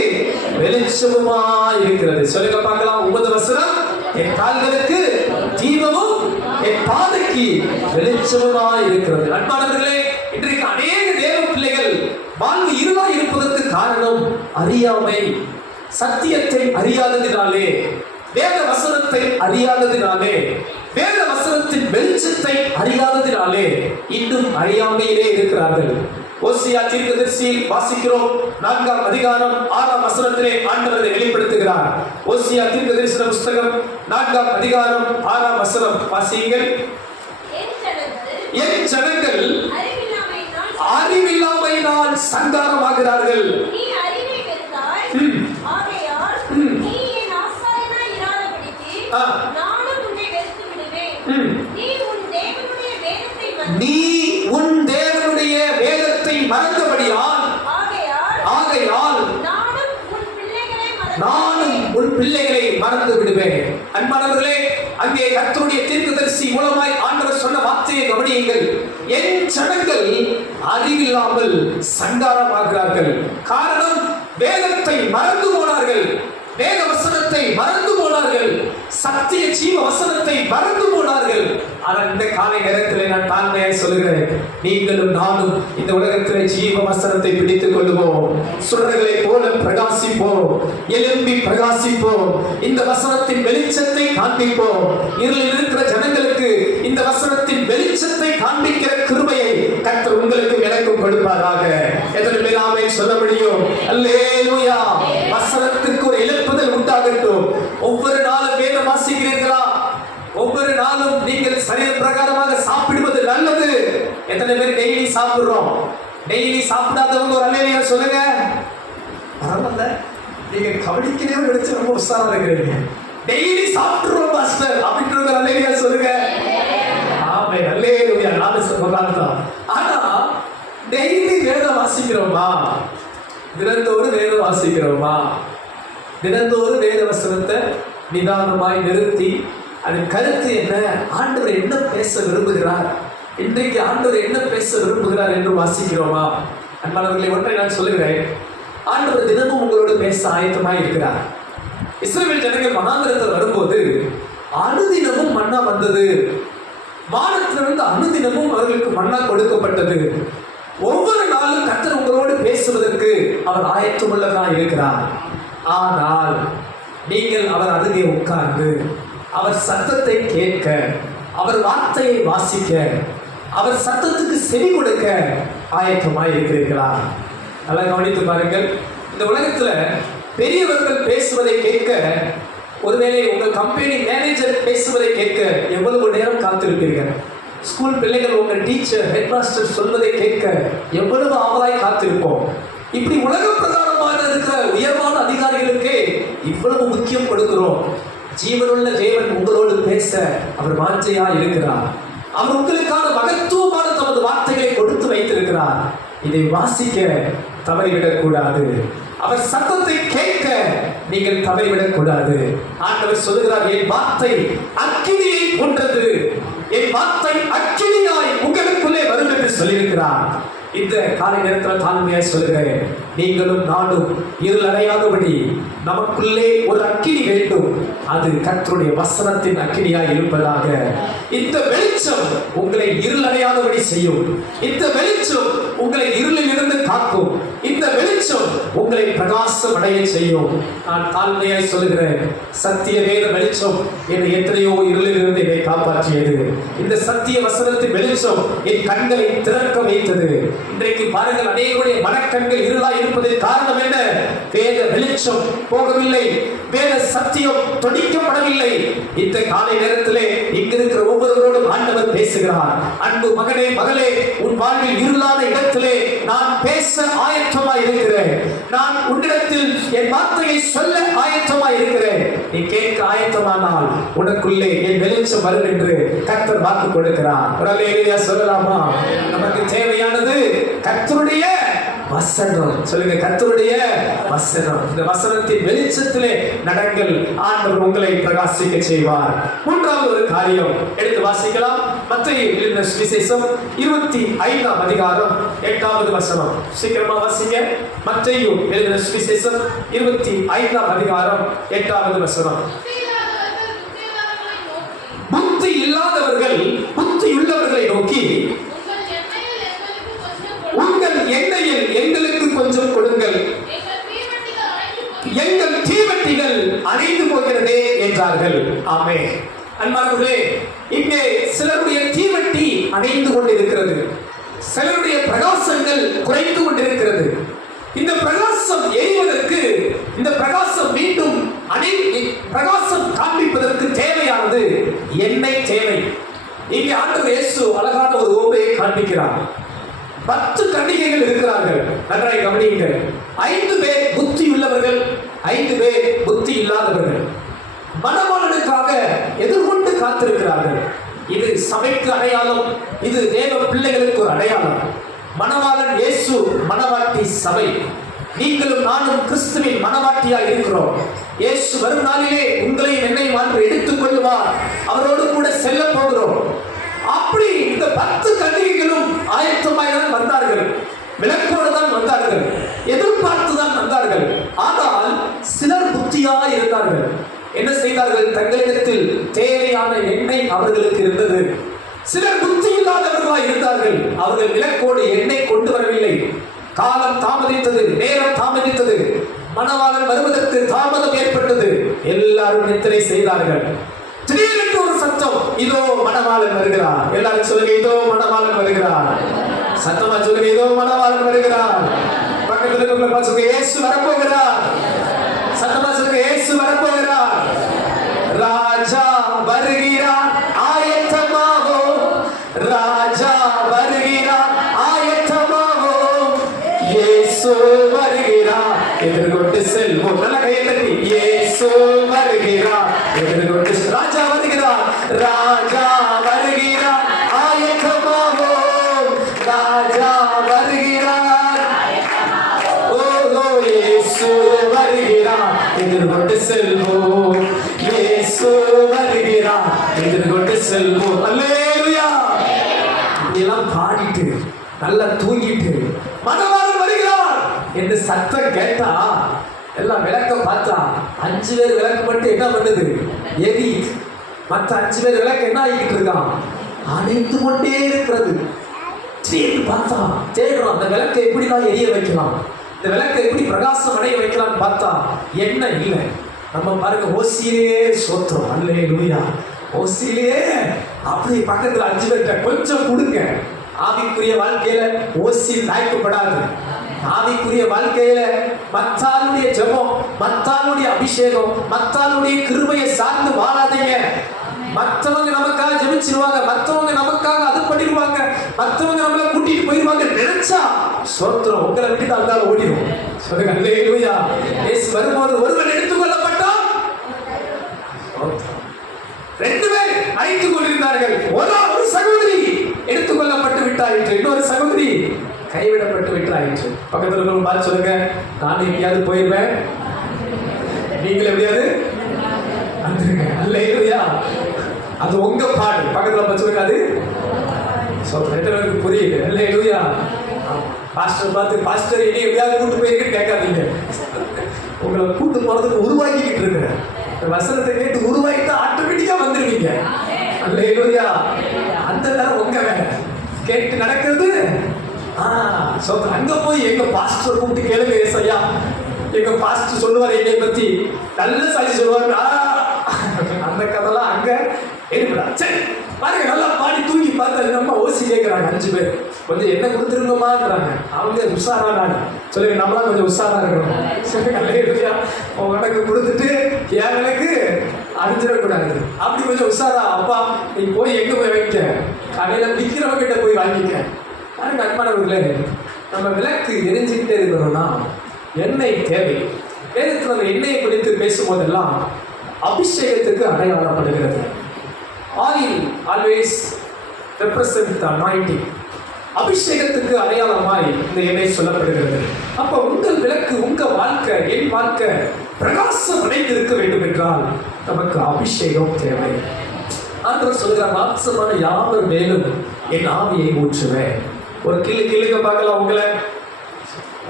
வெளிச்சமுமாய் இருக்கிறது. சொல்லுங்க பார்க்கலாம். உமது வசனம் என் கால்களுக்கு தீபமும் என் பாதைக்கு வெளிச்சமுமாய் இருக்கிறது. அன்பானவர்களே, இன்றைக்கு அநேக தேவ பிள்ளைகள் வாழ்வு இருளாய் இருப்பதற்கு காரணம் அறியாமை. சத்தியத்தை அறியாததினாலே, வேத வசனத்தை அறியாததினாலே, வேத வசனத்தின் வெளிச்சத்தை அறியாததினாலே இன்னும் அறியாமையிலே இருக்கிறார்கள். ஓசியா தீர்க்கதரிசியில் வாசிக்கிறோம். 4ஆம் அதிகாரம் 6ஆம் வசனத்திலே ஆண்டவர் வெளிப்படுத்துகிறார். ஓசியா தீர்க்கதரிசன புத்தகம் 4ஆம் அதிகாரம் 6ஆம் வசனம் வாசியுங்கள். என் ஜனங்கள் அறிவில்லாமையினால் சங்காரமாகிறார்கள். நீ உன் தேவனுடைய வேதத்தை மறந்தபடியால் ஆகையால் நானும் உன் பிள்ளைகளை மறந்து விடுவேன். அன்பானவர்களே, அங்கே கர்த்தருடைய தீர்க்கதரிசி மூலமாய் ஆண்டவர் சொன்ன வார்த்தையை கவனியுங்கள். என் ஜனங்கள் அறிவில்லாமல் சங்காரமாகிறார்கள். காரணம், வேதத்தை மறந்து போனார்கள், வேத வசனத்தை மறந்து போனார்கள், சத்திய ஜீவ வசனத்தை மறந்து போனார்கள். ஆனால் இந்த காலை நேரத்தில் நான் தாழ்மையாய் சொல்லுகிறேன், நீங்களும் நானும் இந்த உலகத்தில் ஜீவ வசனத்தை பிடித்துக் கொள்ளுவோம். சுடர்களை போல பிரகாசிப்போம், எழும்பி பிரகாசிப்போம், இந்த வசனத்தின் வெளிச்சத்தை காண்பிப்போம். இருளில் இருக்கிற ஜனங்களுக்கு இந்த வசனத்தின் வெளிச்சத்தை காண்பிக்கிற கிருபையை கர்த்தர் உங்களுக்கு எனக்கும் கொடுப்பாராக. எத்தனை பேர் ஆமென் சொல்ல முடியும்? அல்லேலூயா. வசனத்திற்கு ஒரு எழுப்புதல் உண்டாகட்டும். ஒவ்வொரு நாளும் வேதம் வாசிக்கிறீர்களா? ஒவ்வொரு நாளும் நீங்கள் சரீர பிரகாரமாக சாப்பிடுவது நல்லது. எத்தனை பேர் டெய்லி சாப்பிடுறோம்? டெய்லி சாப்பிடாதவங்க ஒரு அல்லேலூயா சொல்லுங்க. பரவாயில்ல, நீங்க கவனிக்கிறே நினைச்சு ரொம்ப உற்சாகம் இருக்கிறீங்க. டெய்லி சாப்பிடுறோம் மாஸ்டர் அப்படின்ற ஒரு அல்லேலூயா சொல்லுங்க. ஆமென், அல்லேலூயா. நாலு சொல்றாங்க. ஆனா டெய்லி வேதம் வாசிக்கிறோமா? தினந்தோறும் வேதம் வாசிக்கிறோமா? தினந்தோறும் வேத வசனத்தை நிதானமாய் நிறுத்தி அதன் கருத்து என்ன, ஆண்டவர் என்ன பேச விரும்புகிறார், இன்றைக்கு ஆண்டவர் என்ன பேச விரும்புகிறார் என்று வாசிக்கிறோமா? அன்பானவர்களை, ஒன்றை நான் சொல்லுகிறேன், ஆண்டவர் தினமும் உங்களோடு பேச ஆயத்தமாய் இருக்கிறார். இஸ்ரவேல் ஜனங்கள் வனாந்திரத்தில் வரும்போது அனுதினமும் மன்னா வந்தது. வானத்திலிருந்து அனுதினமும் அவர்களுக்கு மன்னா கொடுக்கப்பட்டது. ஒவ்வொரு நாளும் கர்த்தர் உங்களோடு பேசுவதற்கு அவர் ஆயத்தமுள்ளவராய் இருக்கிறார். ஆனால் நீங்கள் அவர் அருகே உட்கார்ந்து அவர் சத்தத்தை கேட்க, அவர் வார்த்தையை வாசிக்க, அவர் சத்தத்துக்கு செவி கொடுக்க ஆயத்தமாய் இருக்கிறீர்களா? நல்லா கவனித்து பாருங்கள். இந்த உலகத்துல பெரியவர்கள் பேசுவதை கேட்க, ஒருவேளை உங்கள் கம்பெனி மேனேஜர் பேசுவதை கேட்க எவ்வளவு நேரம் காத்திருப்பீர்கள்? ஸ்கூல் பிள்ளைகள் உங்கள் டீச்சர் ஹெட் மாஸ்டர் சொல்வதை கேட்க எவ்வளவு ஆவலாய் காத்திருப்போம். இப்படி உலக பிரதானமாக இருக்கிற உயர்வான அதிகாரிகளுக்கே இவ்வளவு முக்கியம் கொடுக்கிறோம். ஜீவனுள்ள தேவன் உங்களோடு பேச அவர் வாஞ்சையா இருக்கிறார். அவர் உங்களுக்கான மகத்துவமான தமது வார்த்தைகளை கொடுத்து வைத்திருக்கிறார். இதை வாசிக்க தவறிவிடக் கூடாது. அவர் சத்தத்தை கேட்க நீங்கள் தவறிவிடக் கூடாது. ஆண்டவர் சொல்லுகிறார், என் வார்த்தை அக்கினியை போன்றது, என் வார்த்தை அக்கினியாய் உங்களுக்குள்ளே வரும் என்று சொல்லியிருக்கிறார். இந்த காலை நேரத்தில் தாழ்மையாய் சொல்லுகிறேன், நீங்களும் நானும் இருள் அடையாதபடி நமக்குள்ளே ஒரு அக்கினி வேண்டும். அது கர்த்தருடைய வசனத்தின் அக்கினியாய் இருப்பதாக. இந்த வெளிச்சம் உங்களை இருள் அடையாதபடி செய்யும். இந்த வெளிச்சம் உங்களை இருளில் இருந்து காக்கும். இந்த வெளிச்சம் உங்களை பிரகாசம் அடைய செய்யும். நான் தாழ்மையாய் சொல்லுகிறேன், சத்திய வேத வெளிச்சம் என்னை எத்தனையோ இருளில் இருந்து என்னை காப்பாற்றியது. இந்த சத்திய வசனத்தின் வெளிச்சம் என் கண்களை திறக்க வைத்தது. இன்றைக்கு பாருங்கள், அநேகருடைய மனக்கண்கள் இருளாய் இருப்பதற்கு காரணம் என்ன? வேத வெளிச்சம் போகவில்லை, வேத சத்தியம் தொடிக்கப்படவில்லை. இந்த காலை நேரத்திலே இங்கிருக்கிற ஒவ்வொருவரோடும் ஆண்டவர் பேசுகிறார். அன்பு மகனே, மகளே, உன் வாழ்வில் இருளான இடத்திலே நான் பேச ஆயத்தமாய் இருக்கிறேன். நான் உன்னிடத்தில் என் வார்த்தையை சொல்ல ஆயத்தமாய் இருக்கிறேன். நீ கேட்க ஆயத்தமானால் உனக்குள்ளே என் வெளிச்சம் வரும் என்று கர்த்தர் வாக்கு கொடுக்கிறார். அல்லேலூயா சொல்லலாமா? நமக்கு தேவையானது கர்த்தருடைய வசனம். சொல்லுங்க, கர்த்தருடைய வசனம். இந்த வசனத்தின் வெளிச்சத்திலே நடங்கள். ஆண்டவர் உங்களை பிரகாசிக்க செய்வார். மூன்றாவது ஒரு காரியம் எடுத்து வாசிக்கலாம். மத்தேயு எழுதின சுவிசேஷம் 25ஆம் அதிகாரம் 8வது வசனம். சீக்கிரமா வாசிங்க. மத்தேயு எழுதின சுவிசேஷம் 25ஆம் அதிகாரம் 8வது வசனம். புத்தி இல்லாதவர்கள் புத்தியுள்ளவர்களை நோக்கி, உங்கள் எண்ணெயில் எங்களுக்கு கொஞ்சம் கொடுங்கள், எங்கள் தீவட்டிகள் அணைந்து போகிறதே என்றார்கள். ஆமென். அன்பானவர்களே, இங்கே சிலருடைய தீவட்டி அணைந்து கொண்டிருக்கிறது. சிலருடைய பிரகாசங்கள் குறைந்து கொண்டிருக்கிறது. இந்த பிரகாசம் எரிவதற்கு, இந்த பிரகாசம் மீண்டும் பிரகாசம் காண்பிப்பதற்கு தேவையானது எண்ணெய் தேவை. இங்கே ஆண்டவர் இயேசு அழகான ஒரு ஓமையை காண்பிக்கிறார். 10 கன்னிகைகள் இருக்கிறார்கள். நன்றாய் கவனியுங்கள். 5 பேர் புத்தி உள்ளவர்கள், 5 பேர் புத்தி இல்லாதவர்கள். மணவாளனுக்காக எதிர்கொண்டு காத்திருக்கிறார்கள். இது சபைக்கு அடையாளம், இது தேவ பிள்ளைகளுக்கு ஒரு அடையாளம். மணவாளன் இயேசு, மணவாட்டி சபை. நீங்களும் நானும் கிறிஸ்துவின் மணவாட்டியாக இருக்கிறோம். இயேசு வரும் நாளிலே உங்களையும் என்னையும் ஆண்டு எடுத்துக் கொள்ளுவார். அவரோடு கூட செல்ல போகிறோம். அப்படி இந்த 10 கன்னிகைகளும் ஆயத்தமாய் தான் வந்தார்கள். விளக்கோடு தான் வந்தார்கள், எதிர்பார்த்து தான் வந்தார்கள். ஆனால் சிலர் புத்தியாய் இருந்தார்கள். என்ன செய்தார்கள்? தங்களிடத்தில் தேவையான எண்ணெய் அவர்களுக்கு இருந்தது. சிலர் புத்தி இல்லாதவர்களாய் இருந்தார்கள். அவர்கள் விளக்கோடு எண்ணெய் கொண்டு வரவில்லை. காலம் தாமதித்தது, நேரம் தாமதித்தது, மணவாளன் வருவதற்கு தாமதம் ஏற்பட்டது. எல்லாரும் நித்திரை செய்தார்கள். திடீரென்று ஒரு சத்தம், இதோ மணவாளன் வருகிறார். எல்லாரும் சொல்லுங்க, இதோ மணவாளன் வருகிறார். சத்தமா சொல்லுங்க, இதோ மணவாளன் வருகிறார். பக்கத்துல இருக்கிறவங்க சொல்லுங்க, இயேசு வரப்போகிறார். சத்தமா சொல்லுங்க, இயேசு வரப்போகிறார். ராஜா வருகிறார், ஆயத்தமாகோ. ராஜா வருகிறார், ஆயத்தமாகோ. இயேசு வருகிறார், எதிர்கொண்டு செல்வோம். நல்ல கையை தட்டி, இயேசு வருகிறார், எதிர்கொண்டு. ராஜா வருகிறார், ராஜா வருகிறார், ஆயத்தமாகோ. ராஜா வருகிறார், ஓ இயேசு வருகிறார், எதிர்கொண்டு செல்வோம். இயேசு வருகிறார், எதிர்கொண்டு செல்வோம். அல்லேலூயா. எல்லாம் பாடிட்டு நல்லா தூங்கிட்டு மணவாளன் வருகிறார் என்று சத்தம் கேட்டா எல்லாம் விளக்க பார்த்தா 5 பேர் விளக்கு மட்டும் என்ன பண்ணுது? எரி. மற்ற 5 பேர் விளக்கு என்ன ஆகிட்டு இருக்கான்? அணைந்து கொண்டே இருக்கிறது. பார்த்தா தேடுறோம், அந்த விளக்கை எப்படி தான் எரிய வைக்கலாம், இந்த விளக்கை எப்படி பிரகாசம் அடைய வைக்கலாம்னு பார்த்தா என்ன இல்லை. நம்ம பாருங்க, ஓசியிலே சோத்திரம். அல்லேலூயா. ஓசியிலே அப்படி பக்கத்துல 5 பேர்கிட்ட கொஞ்சம் கொடுங்க. ஆவிக்குரிய வாழ்க்கையில ஓசி நாய்க்கப்படாது. ஆவிக்குரிய வாழ்க்கையில மத்தாளுடைய ஜெபம், மத்தாளுடைய அபிஷேகம், மத்தாளுடைய கிருபையை சார்ந்து வாழாதீங்க. மற்றவங்க நமக்காக ஜெபிச்சிருவாங்க, மற்றவங்க நமக்காக அது பண்ணிடுவாங்க, மற்றவங்க நம்மளை கூட்டிட்டு போயிடுவாங்க நினைச்சா சோத்திரம் உங்களை விட்டுட்டு அந்தால ஓடிடும். சொல்லுங்க அல்லேலூயா. இயேசு வரும்போது ஒருவன் எடுத்துக்கொள்ளப்பட்டான், 2 பேர் அழைத்துக் கொண்டிருந்தார்கள். ஒரு சகோதரி எடுத்துக்கொள்ளப்பட்டு விட்டாயிற்று, இன்னொரு சகோதரி கைவிடப்பட்டு விட்டாயிற்று. பக்கத்துல இருக்கவங்க பார்த்து சொல்லுங்க, நான் எங்கேயாவது போயிருவேன், நீங்களும் எப்படியாவது வந்துருங்க. அல்லேலூயா. அது உங்க பாடு. பக்கத்துல பார்த்து சொல்லுங்க, அது சொல்றேன் புரியுது. அல்லேலூயா. பாஸ்டர் பார்த்து பாஸ்டர் இனி எப்படியாவது கூட்டு போயிருக்கேன்னு கேட்காதீங்க. உங்களை கூட்டு போறதுக்கு உருவாக்கிக்கிட்டு இருக்கிறேன். வசனத்தை கேட்டு உருவாக்கிட்டு ஆட்டோமேட்டிக்கா வந்துருவீங்க. அல்லேலூயா. அந்த நேரம் உங்க வேலை கேட்டு நடக்கிறது. அங்க போய் எங்க பாஸ்டர் கூப்பிட்டு கேளுங்க, ஏசையா எங்க பாஸ்டர் சொல்லுவார் என்னை பத்தி நல்ல சாட்சி சொல்லுவாரு. அந்த கதைலாம் அங்க இருப்பா. சரி பாருங்க, நல்லா பாடி தூக்கி பார்த்து நம்ம ஓசி கேட்கிறாங்க 5 பேர். கொஞ்சம் என்ன கொடுத்துருங்கம்மாங்கிறாங்க. அவங்க உஷாரா நான் சொல்லுங்க, நம்மளாம் கொஞ்சம் உஷாரா இருக்கணும். சரி அல்லேலூயா. உனக்கு கொடுத்துட்டு என் எனக்கு அடிச்சிடக்கூடாது. அப்படி கொஞ்சம் உஷாரா. அப்பா நீ போய் எங்க போய் வைக்க, கடையில விற்கிறவங்க கிட்ட போய் வாங்கிக்க. பாருங்க அன்பானவர்களே, நம்ம விளக்கு எரிஞ்சுக்கிட்டே இருக்கணும்னா எண்ணெய் தேவை. வேதத்தில் அந்த எண்ணெயை குறித்து பேசும்போதெல்லாம் அபிஷேகத்துக்கு அடையாளப்படுகிறது. Oil always represent the anointing. அபிஷேகத்துக்கு அடையாளமாய் இந்த எண்ணெய் சொல்லப்படுகிறது. அப்ப உங்கள் விளக்கு, உங்க வாழ்க்கை, என் வாழ்க்கை பிரகாசம் அடைந்திருக்க வேண்டும் என்றால் நமக்கு அபிஷேகம் தேவை. ஆண்டவர் சொல்கிற மாம்சமான யாவர் மேலும் என் ஆவியை ஊற்றுவேன். ஒரு கிளுக்க பார்க்கலாம்.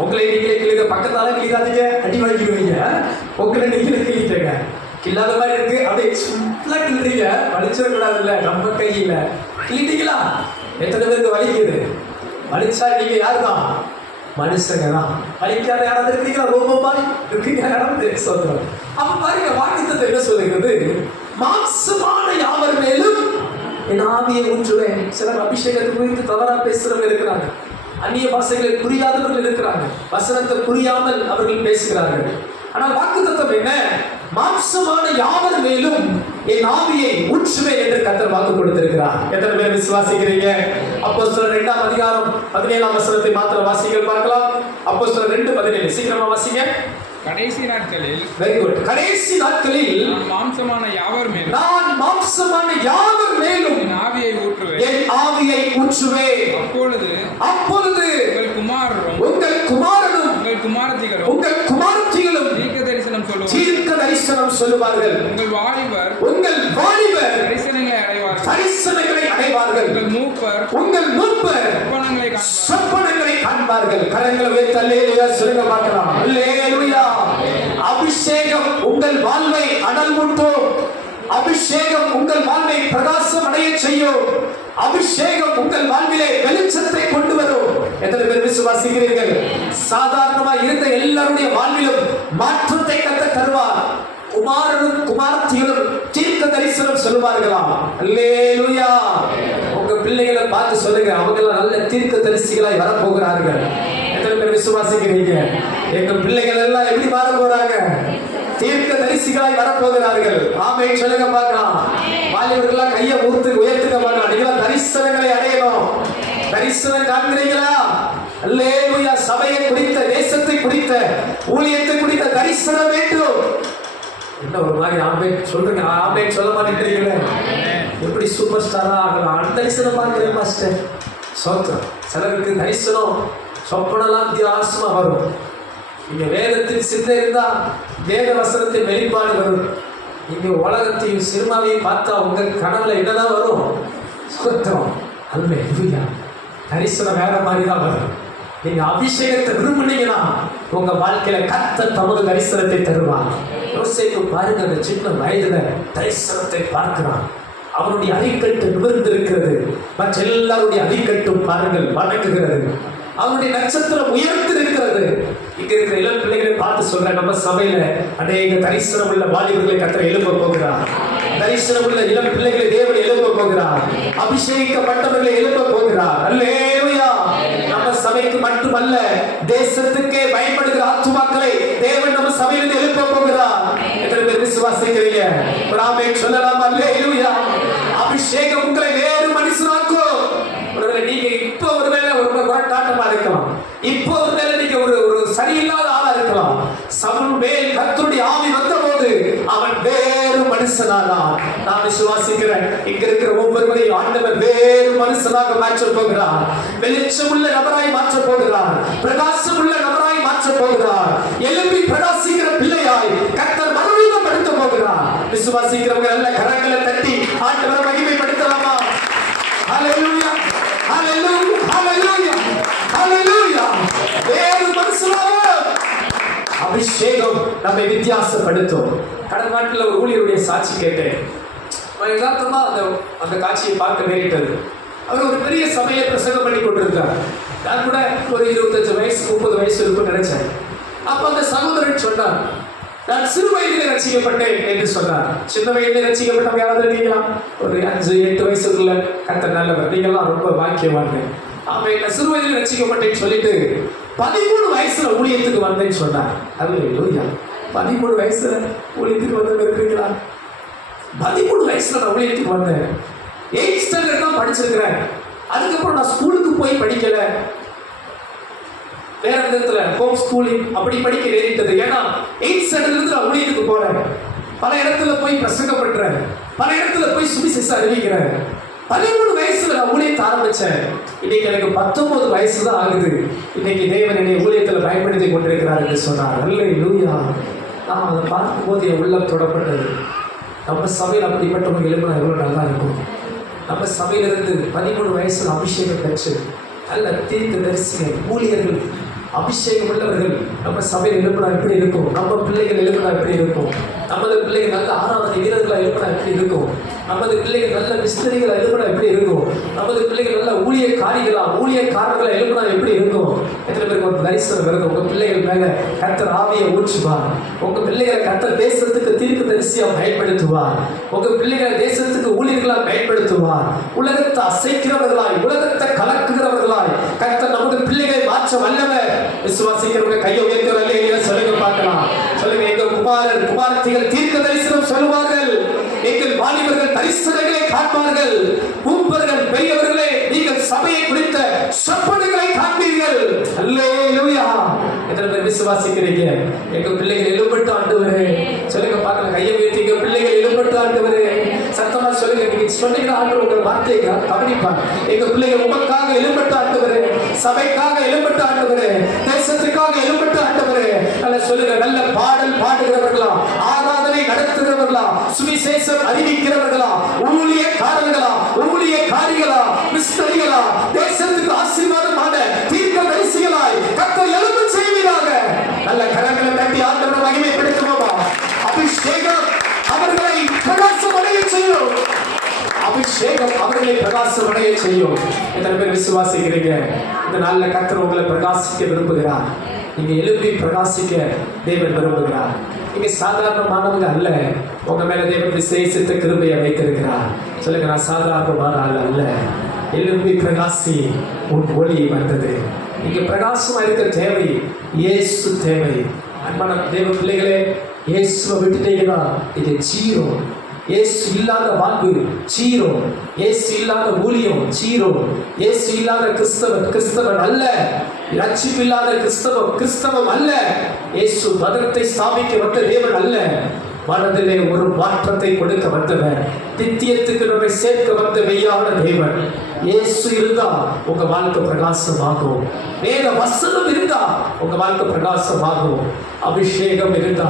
உங்களை நீங்களே கிளுக்க, பக்கத்தால கிளிக்காதீங்க, அடி வாங்கிடுவீங்க. உங்களை நீங்களே கிளிக்கங்க. கில்லாத மாதிரி இருக்கு, அப்படியே சும்மா கிள்றீங்க, வலிச்சிடக்கூடாது. இல்ல நம்ம கையில கிளிட்டீங்களா? எத்தனை பேருக்கு வலிக்குது? வலிச்சா நீங்க யாரு தான்? மனுஷங்க தான். வலிக்காத யாராவது இருக்கீங்களா? ரொம்ப இருக்கீங்க யாராவது? சொல்றோம். அப்ப பாருங்க, வாக்குத்தத்தம் என்ன சொல்லுகிறது? மாம்சமான யாவர் மேலும் என் ஆவியை ஊற்றுவேன். சிலர் அபிஷேகத்தை குறித்து தவறா பேசுறவங்க இருக்கிறாங்க. அந்நிய பாஷைகளை புரியாதவர்கள் இருக்கிறாங்க. வசனத்தை புரியாமல் அவர்கள் பேசுகிறார்கள். ஆனால் வாக்குத்தத்தம் என்ன? மாம்சமான யாவர் மேலும் என் ஆவியை ஊற்றுவேன் என்று கர்த்தர் வாக்கு கொடுத்திருக்கிறார். எத்தனை பேர் விசுவாசிக்கிறீங்க? அப்போஸ்தலர் 2ஆம் அதிகாரம் 17ஆம் வசனத்தை மாத்திரம் வாசிங்கள் பார்க்கலாம். அப்போஸ்தலர் 2:17 சீக்கிரமா வாசிங்க. கடைசி நாட்களில், வெரி குட், கடைசி நாட்களில் நான் மாம்சமான யாவர் மேலும் என் ஆவியை ஊற்றுவேன். அப்பொழுது உங்கள் குமாரனும் உங்கள் குமாரத்திகளும் தீர்க்க தரிசனம் சொல்லுவார்கள். உங்கள் வாலிபர் தரிசனங்களை அடைவார்கள். உங்கள் மூப்பர் சொப்பனங்களை காண்பார்கள். கரங்களை வைத்து அல்லேலூயா சொல்லுங்க பார்க்கலாம். அல்லேலூயா. அபிஷேகம் உங்கள் வாழ்வை அனல் மூட்டும். அபிஷேகம் உங்கள் வாழ்வை பிரகாசம் அடைய செய்யும். அபிஷேகம் உங்கள் வாழ்விலே வெளிச்சத்தை கொண்டு வரும். எத்தனை பேர் விசுவாசிக்கிறீர்கள்? சாதாரணமா இருந்த எல்லாருடைய வாழ்விலும் மாற்றத்தை கர்த்தர் தருவார். குமாரனும் குமாரத்திகளும் தீர்க்க தரிசனம் சொல்லுவார்களாம். அல்லேலூயா. உங்க பிள்ளைகளை பார்த்து சொல்லுங்க, அவங்க நல்ல தீர்க்க தரிசிகளாய் வரப்போகிறார்கள். எத்தனை பேர் விசுவாசிக்கிறீங்க? எங்க பிள்ளைகள் எல்லாம் எப்படி மாற போறாங்க? தீர்க்க தரிசிகளாய் வரப்போகிறார்கள். ஆமென் சொல்லுங்க பார்க்கலாம். வாலிபர்கள்லாம் கையை உயர்த்துக்க பார்க்கலாம். நீங்க தரிசனங்களை அடையணும். தரிசனம் காண்கிறீங்களா? அல்லேலூயா. சபையை குறித்த, தேசத்தை குறித்த, ஊழியத்தை குறித்த தரிசனம் வேண்டும். என்ன ஒரு மாதிரி ஆமென் சொல்றீங்க, ஆமென் சொல்ல மாட்டேங்கிறீங்களே. எப்படி சூப்பர் ஸ்டாரா ஆகலாம்? தரிசனம் பார்க்கிறேன் மாஸ்டர். சோத்திரம். சிலருக்கு தரிசனம் சொப்பனெல்லாம் வித்தியாசமா வரும். நீங்க வேதத்தின் சிந்தை இருந்தா வேத வசனத்தின் வெளிப்பாடு வரும். நீங்க உலகத்தையும் சினிமாவையும் பார்த்தா உங்க கனவுல என்னதான் வரும்? சோத்திரம். அல்லேலூயா. தரிசனம் வேற மாதிரி தான் வரும். நீங்க அபிஷேகத்தை விரும்புனீங்கன்னா உங்க வாழ்க்கையில கர்த்தர் தமது தரிசனத்தை தருவார். யோசேப்பு பாருங்க, அந்த சின்ன வயதுல தரிசனத்தை பார்க்கிறான். அவனுடைய அடிக்கட்டு நிமிர்ந்து இருக்கிறது. மற்ற எல்லாருடைய அடிக்கட்டும் பாருங்கள் வணங்குகிறது. அவனுடைய நட்சத்திரம் உயர்த்து இருக்கிறது. இங்க இருக்கிற இளம் பிள்ளைகளை பார்த்து சொல்றேன், நம்ம சபையில அநேக தரிசனம் உள்ள வாலிபர்களை கர்த்தர் எழுப்ப போகிறார். தரிசனம் உள்ள இளம் பிள்ளைகளை தேவன் எழுப்ப போகிறார். அபிஷேகிக்கப்பட்டவர்களை எழுப்ப போகிறார். அல்லேலூயா. நம்ம சபைக்கு மட்டுமல்ல, தேசத்துக்கே பயன்படுகிற ஆத்துமாக்களை தேவன் நம்ம சபையிலிருந்து எழுப்ப போகிறார். எத்தனை பேர் விசுவாசிக்கிறீங்க? ஆமென் சொல்லலாம். அல்லேலூயா. அபிஷேகம் உங்களை வேறு மனுஷனாக்கும். ஒருவேளை நீங்க இப்போ ஒருவேளை ஒரு முரட்டாட்டமா இருக்கலாம். இப்போ ஒருவேளை நீங்க ஒரு சரியில்லாத ஆளா இருக்கலாம். சவுல் மேல் கர்த்தருடைய ஆவி வந்தபோது அவன் வேறு மனுஷனானான். நான் விசுவாசிக்கிறேன், இங்க இருக்கிற ஒவ்வொருவரையும் ஆண்டவர் வேறு மனுஷனாக மாற்றப் போகிறார். வெளிச்சம் உள்ள நபராய் மாற்றப் போகிறார். பிரகாசம் உள்ள நபராய் மாற்றப் போகிறார். எழுப்பி பிரகாசிக்கிற பிள்ளையாய் கர்த்தர் மறுரூபப்படுத்த போகிறார். விசுவாசிக்கிறவங்க நல்ல கரங்களை தட்டி ஆண்டவரை மகிமைப்படுத்தலாமா? ஹalleluya, hallelujah, hallelujah, hallelujah. அபிஷேகம் நம்மை வித்தியாசப்படுத்தும். கடந்த நாட்டில் ஒரு ஊழியருடைய சாட்சி கேட்டேன். யதார்த்தமா அந்த காட்சியை பார்க்க நேரிட்டது. அவர் ஒரு பெரிய சபையை பிரசங்கம் பண்ணி கொண்டிருந்தார். நான் கூட ஒரு 25 வயசு 30 வயசு இருக்கும்னு நினைச்சேன். அப்ப அந்த சகோதரன் சொன்னார், நான் சிறு வயதிலே ரட்சிக்கப்பட்டேன் என்று சொன்னார். சின்ன வயதிலே ரட்சிக்கப்பட்டவங்க யாராவது இருக்கீங்களா? ஒரு 5-8 வயசுக்குள்ள கர்த்தர் நல்லவர், நீங்கெல்லாம் ரொம்ப பாக்கியவான்கள். அவன் நான் சிறு வயதில் ரட்சிக்கப்பட்டேன்னு சொல்லிட்டு 13 வயசுல ஊழியத்துக்கு வந்தேன்னு சொன்னார். அல்லேலூயா. 13 வயசுல ஊழியத்துக்கு வந்தவங்க இருக்கிறீங்களா? 13 வயசுல நான் ஊழியத்துக்கு வந்தேன். 8th ஸ்டாண்டர்ட் தான் படிச்சிருக்கிறேன். அதுக்கப்புறம் நான் ஸ்கூலுக்கு போய் படிக்கல, வேற விதத்துல ஹோம் ஸ்கூலிங் அப்படி படிக்க நேரிட்டது. ஏன்னா 8th ஸ்டாண்டர்ட்ல இருந்து நான் ஊழியத்துக்கு போறேன். பல இடத்துல போய் பிரசங்கம் பண்றேன், பல இடத்துல போய் சுவிசேஷம் அறிவிக்கிறேன். 13 வயசுல நான் ஊழியத்தை ஆரம்பிச்சேன். இன்னைக்கு எனக்கு 19 வயசு தான் ஆகுது. இன்னைக்கு தேவன் என்னை ஊழியத்துல பயன்படுத்தி கொண்டிருக்கிறார் என்று சொன்னார். அல்லேலூயா. நான் அதை பார்க்கும்போது என் உள்ளம் தொடப்பட்டது. நம்ம சபையில் அப்படிப்பட்டவங்க எழுப்பினா எவ்வளவு நல்லா இருக்கும். நம்ம சபையிலிருந்து 13 வயசுல அபிஷேகம் பெற்று நல்ல தீர்க்கதரிசிகள் ஊழியர்கள் அபிஷேகம் உள்ளவர்கள் நம்ம சபையில் எழுப்பினா எப்படி இருக்கும். நம்ம பிள்ளைகள் எழுப்பினா எப்படி இருக்கும். நமது பிள்ளைகள் நல்ல ஆராதனை வீரர்களா எழுப்பினா எப்படி இருக்கும். நமது பிள்ளைகள் நல்ல மிஸ்திரிகளா எழுப்பினா எப்படி இருக்கும். நமது பிள்ளைகள் நல்ல ஊழியக்காரர்களா எழுப்பினா எப்படி இருக்கும். எத்தனை பேருக்கு ஒரு தரிசனம் வருது? உங்க பிள்ளைகள் மேல கர்த்தர் ஆவியை ஊற்றுவார். உங்க பிள்ளைகளை கர்த்தர் தேசத்துக்கு தீர்க்கதரிசியா பயன்படுத்துவார். உங்க பிள்ளைகளை தேசத்துக்கு ஊழியர்களா பயன்படுத்துவார். உலகத்தை அசைக்கிறவர்களாய், உலகத்தை கலக்குகிறவர்களாய் கர்த்தர் நமது பிள்ளைகளை மாற்ற வல்லவர். விசுவாசிக்கிறவங்க கையை உயர்த்தவில்லை சொல்லுங்க பார்க்கலாம். சொல்லுங்க, எங்க குமாரத்திகள் தீர்க்க தரிசனம் சொல்லுவார்கள். எங்கள் வாலிபர்கள் தரிசனங்களை காண்பார்கள். மூப்பர்கள் பெரியவர்களே, நீங்கள் சபையை குறித்த சொப்பனங்களை காண்பீர்கள். அல்லேலூயா. எத்தனை பேர் விசுவாசிக்கிறீங்க? எங்க பிள்ளைகள் எழுப்பட்டு ஆண்டவரே சொல்லுங்க பார்க்கலாம். கையை உயர்த்தி எங்க பிள்ளைகள் எழுப்பட்டு ஆண்டவரே சத்தமா சொல்லுங்க. நீங்க சொன்னீங்கன்னா ஆண்டவர் உங்கள் வார்த்தையை கவனிப்பார். எங்க பிள்ளைகள் உமக்காக எழுப்பட்டு ஆண்டவரே, சபைக்காக எழுப்பட்டு ஆண்டவரே, தேசத்துக்காக எழுப்பட்டு ஆண்டவரே. நல்ல சொல்லுங்க. நல்ல பாடல் பாடுகிறவர்களா, ஆராதனை நடத்துகிறவர்களா, சுவிசேஷம் அறிவிக்கிறவர்களா, ஊழியக்காரர்களா, ஊழியக்காரிகளா, மிஸ்டரிகளா, தேசத்துக்கு ஆசீர்வாதமான தீர்க்கதரிசிகளாய் கர்த்தர் எழும்ப செய்வீராக. நல்ல கரங்களை தட்டி ஆண்டவரை மகிமைப்படுத்துவோமா? அபிஷேகம் அவர்களை பிரகாசம் அடைய செய்யும். அபிஷேகம் அவர்களை பிரகாசம் அடைய செய்யும். எத்தனை பேர் விசுவாசிக்கிறீங்க? இந்த நாளில் கர்த்தர் உங்களை பிரகாசிக்க விரும்புகிறார். நீங்க எழுப்பி பிரகாசிக்க தேவன் விரும்புகிறார். நீங்க சாதாரணமானவங்க அல்ல. உங்க மேல தேவன் விசேஷித்த கிருபையை வைத்திருக்கிறார். சொல்லுங்க, நான் சாதாரணமான ஆள் அல்ல. எழுப்பி பிரகாசி, உன் ஒளி வந்தது. நீங்க பிரகாசமா இருக்க தேவை, இயேசு தேவை. அன்பான தேவ பிள்ளைகளே, இயேசுவை விட்டுட்டீங்கன்னா இது ஜீரோ. இயேசு இல்லாத வாழ்வு ஜீரோ. இயேசு இல்லாத ஊழியம் ஜீரோ. இயேசு இல்லாத கிறிஸ்தவன் அல்ல. ரட்சிப்பு இல்லாத கிறிஸ்தவம் அல்ல. இயேசு மதத்தை ஸ்தாபிக்க வந்த தேவன் அல்ல. மனதிலே ஒரு மாற்றத்தை கொடுக்க வந்தவர், நித்தியத்துக்கு நம்மை சேர்க்க வந்த மெய்யான தேவன். இயேசு இருந்தா உங்க வாழ்க்கை பிரகாசமாகும். வேத வசனம் இருந்தா உங்க வாழ்க்கை பிரகாசமாகும். அபிஷேகம் இருந்தா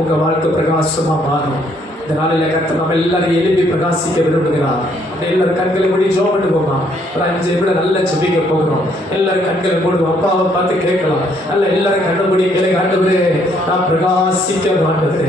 உங்க வாழ்க்கை பிரகாசமா மாறும். இந்த நாளில கர்த்தர் நம்ம எல்லாரும் எழுப்பி பிரகாசிக்க விரும்புகிறார். எல்லாரும் கண்களை மூடி ஜெபம் பண்ணுவோமா? ஒரு 5 நிமிடம் நல்லா ஜெபிக்க போகிறோம். எல்லாரும் கண்களை மூடுவோம். அப்பாவை பார்த்து கேட்கலாம். நல்ல எல்லாரும் கண்ணை மூடி கேளுங்க. ஆண்டவரே, நான் பிரகாசிக்க மாட்டேன்.